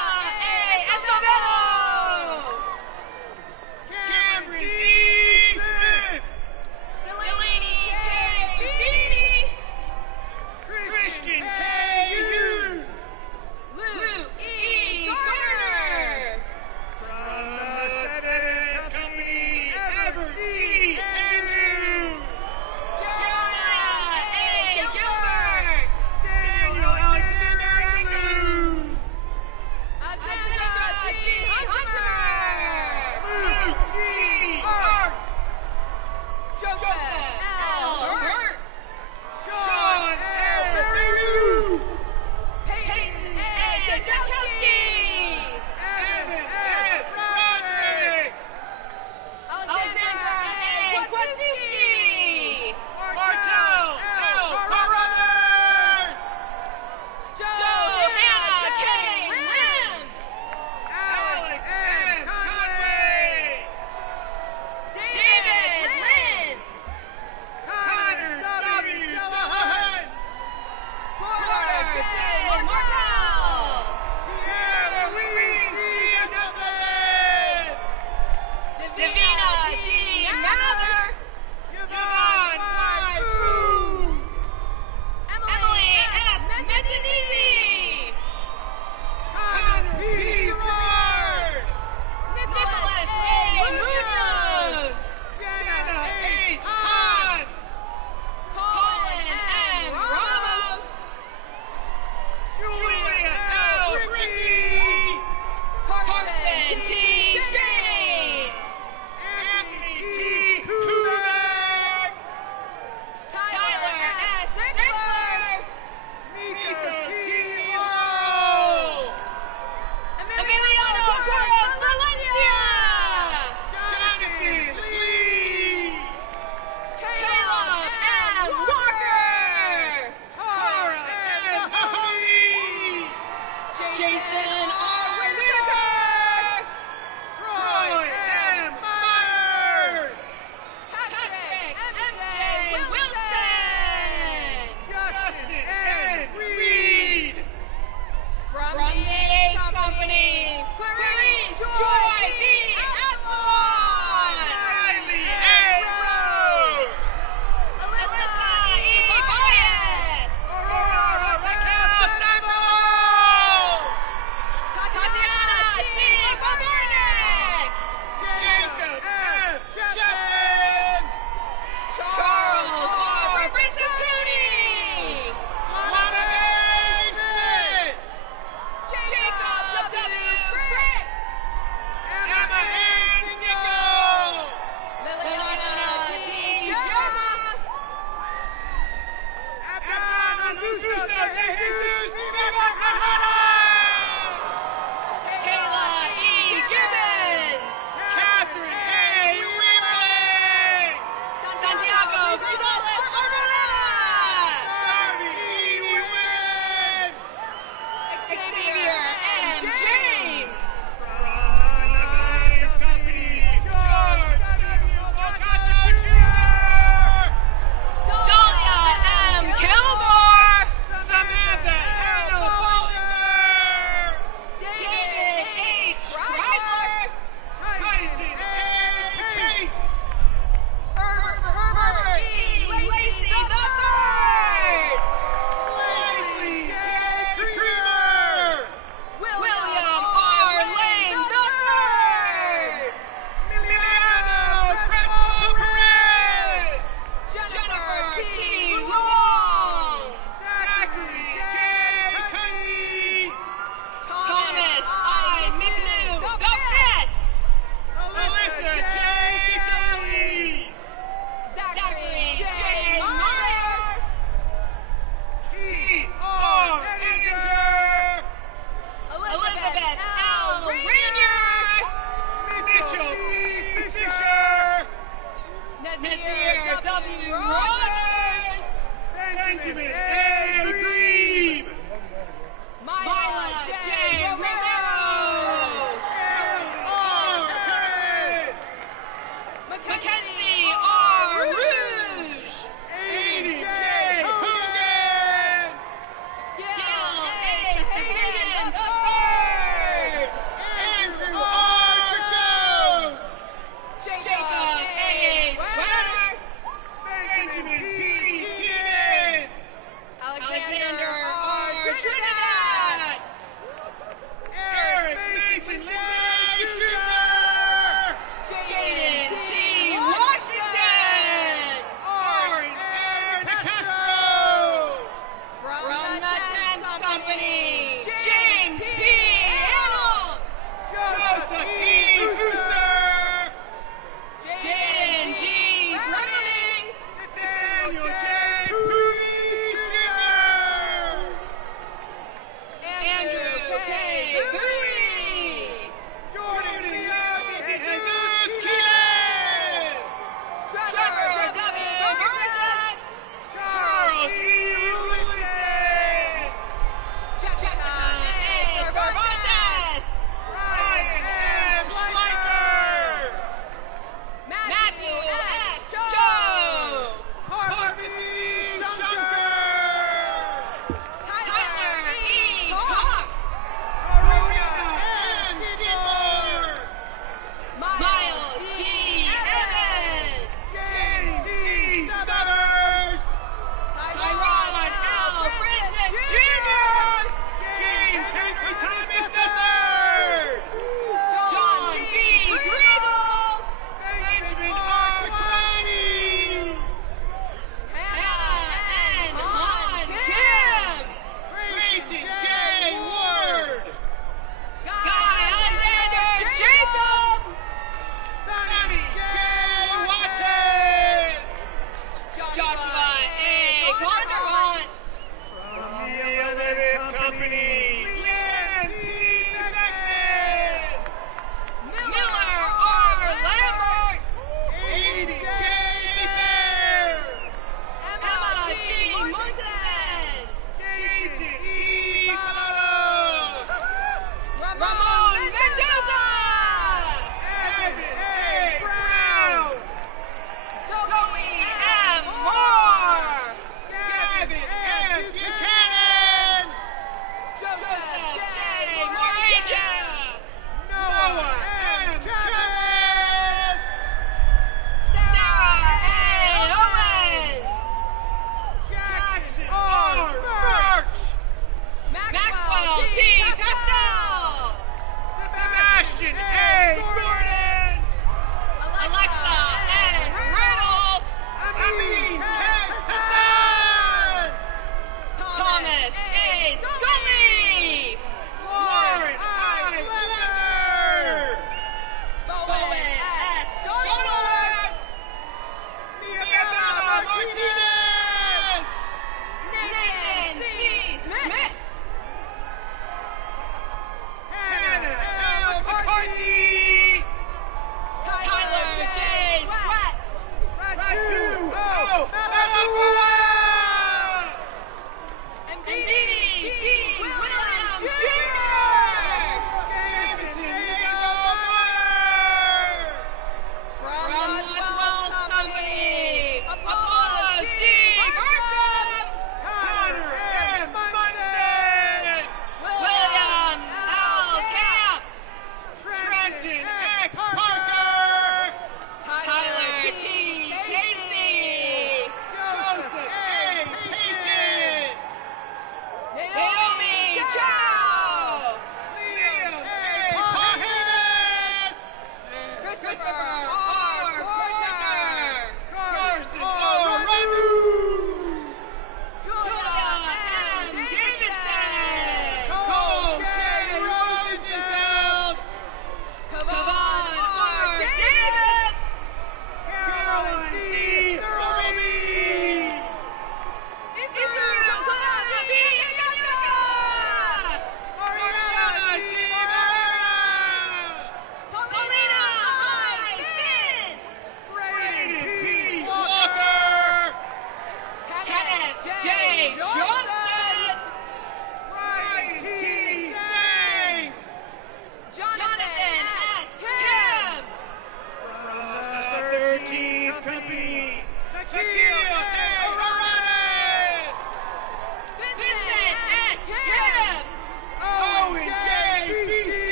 Barnett. Jacob F. Shepard. Charles R. Briscoe-Cooney. Lana A. Smith. Jacob W. Britt. Emma A. Singo. Liliana D. Jama. Abdon Augusto Jesus Viva Kayla E. Gill.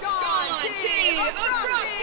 Sean T. Ostrowski.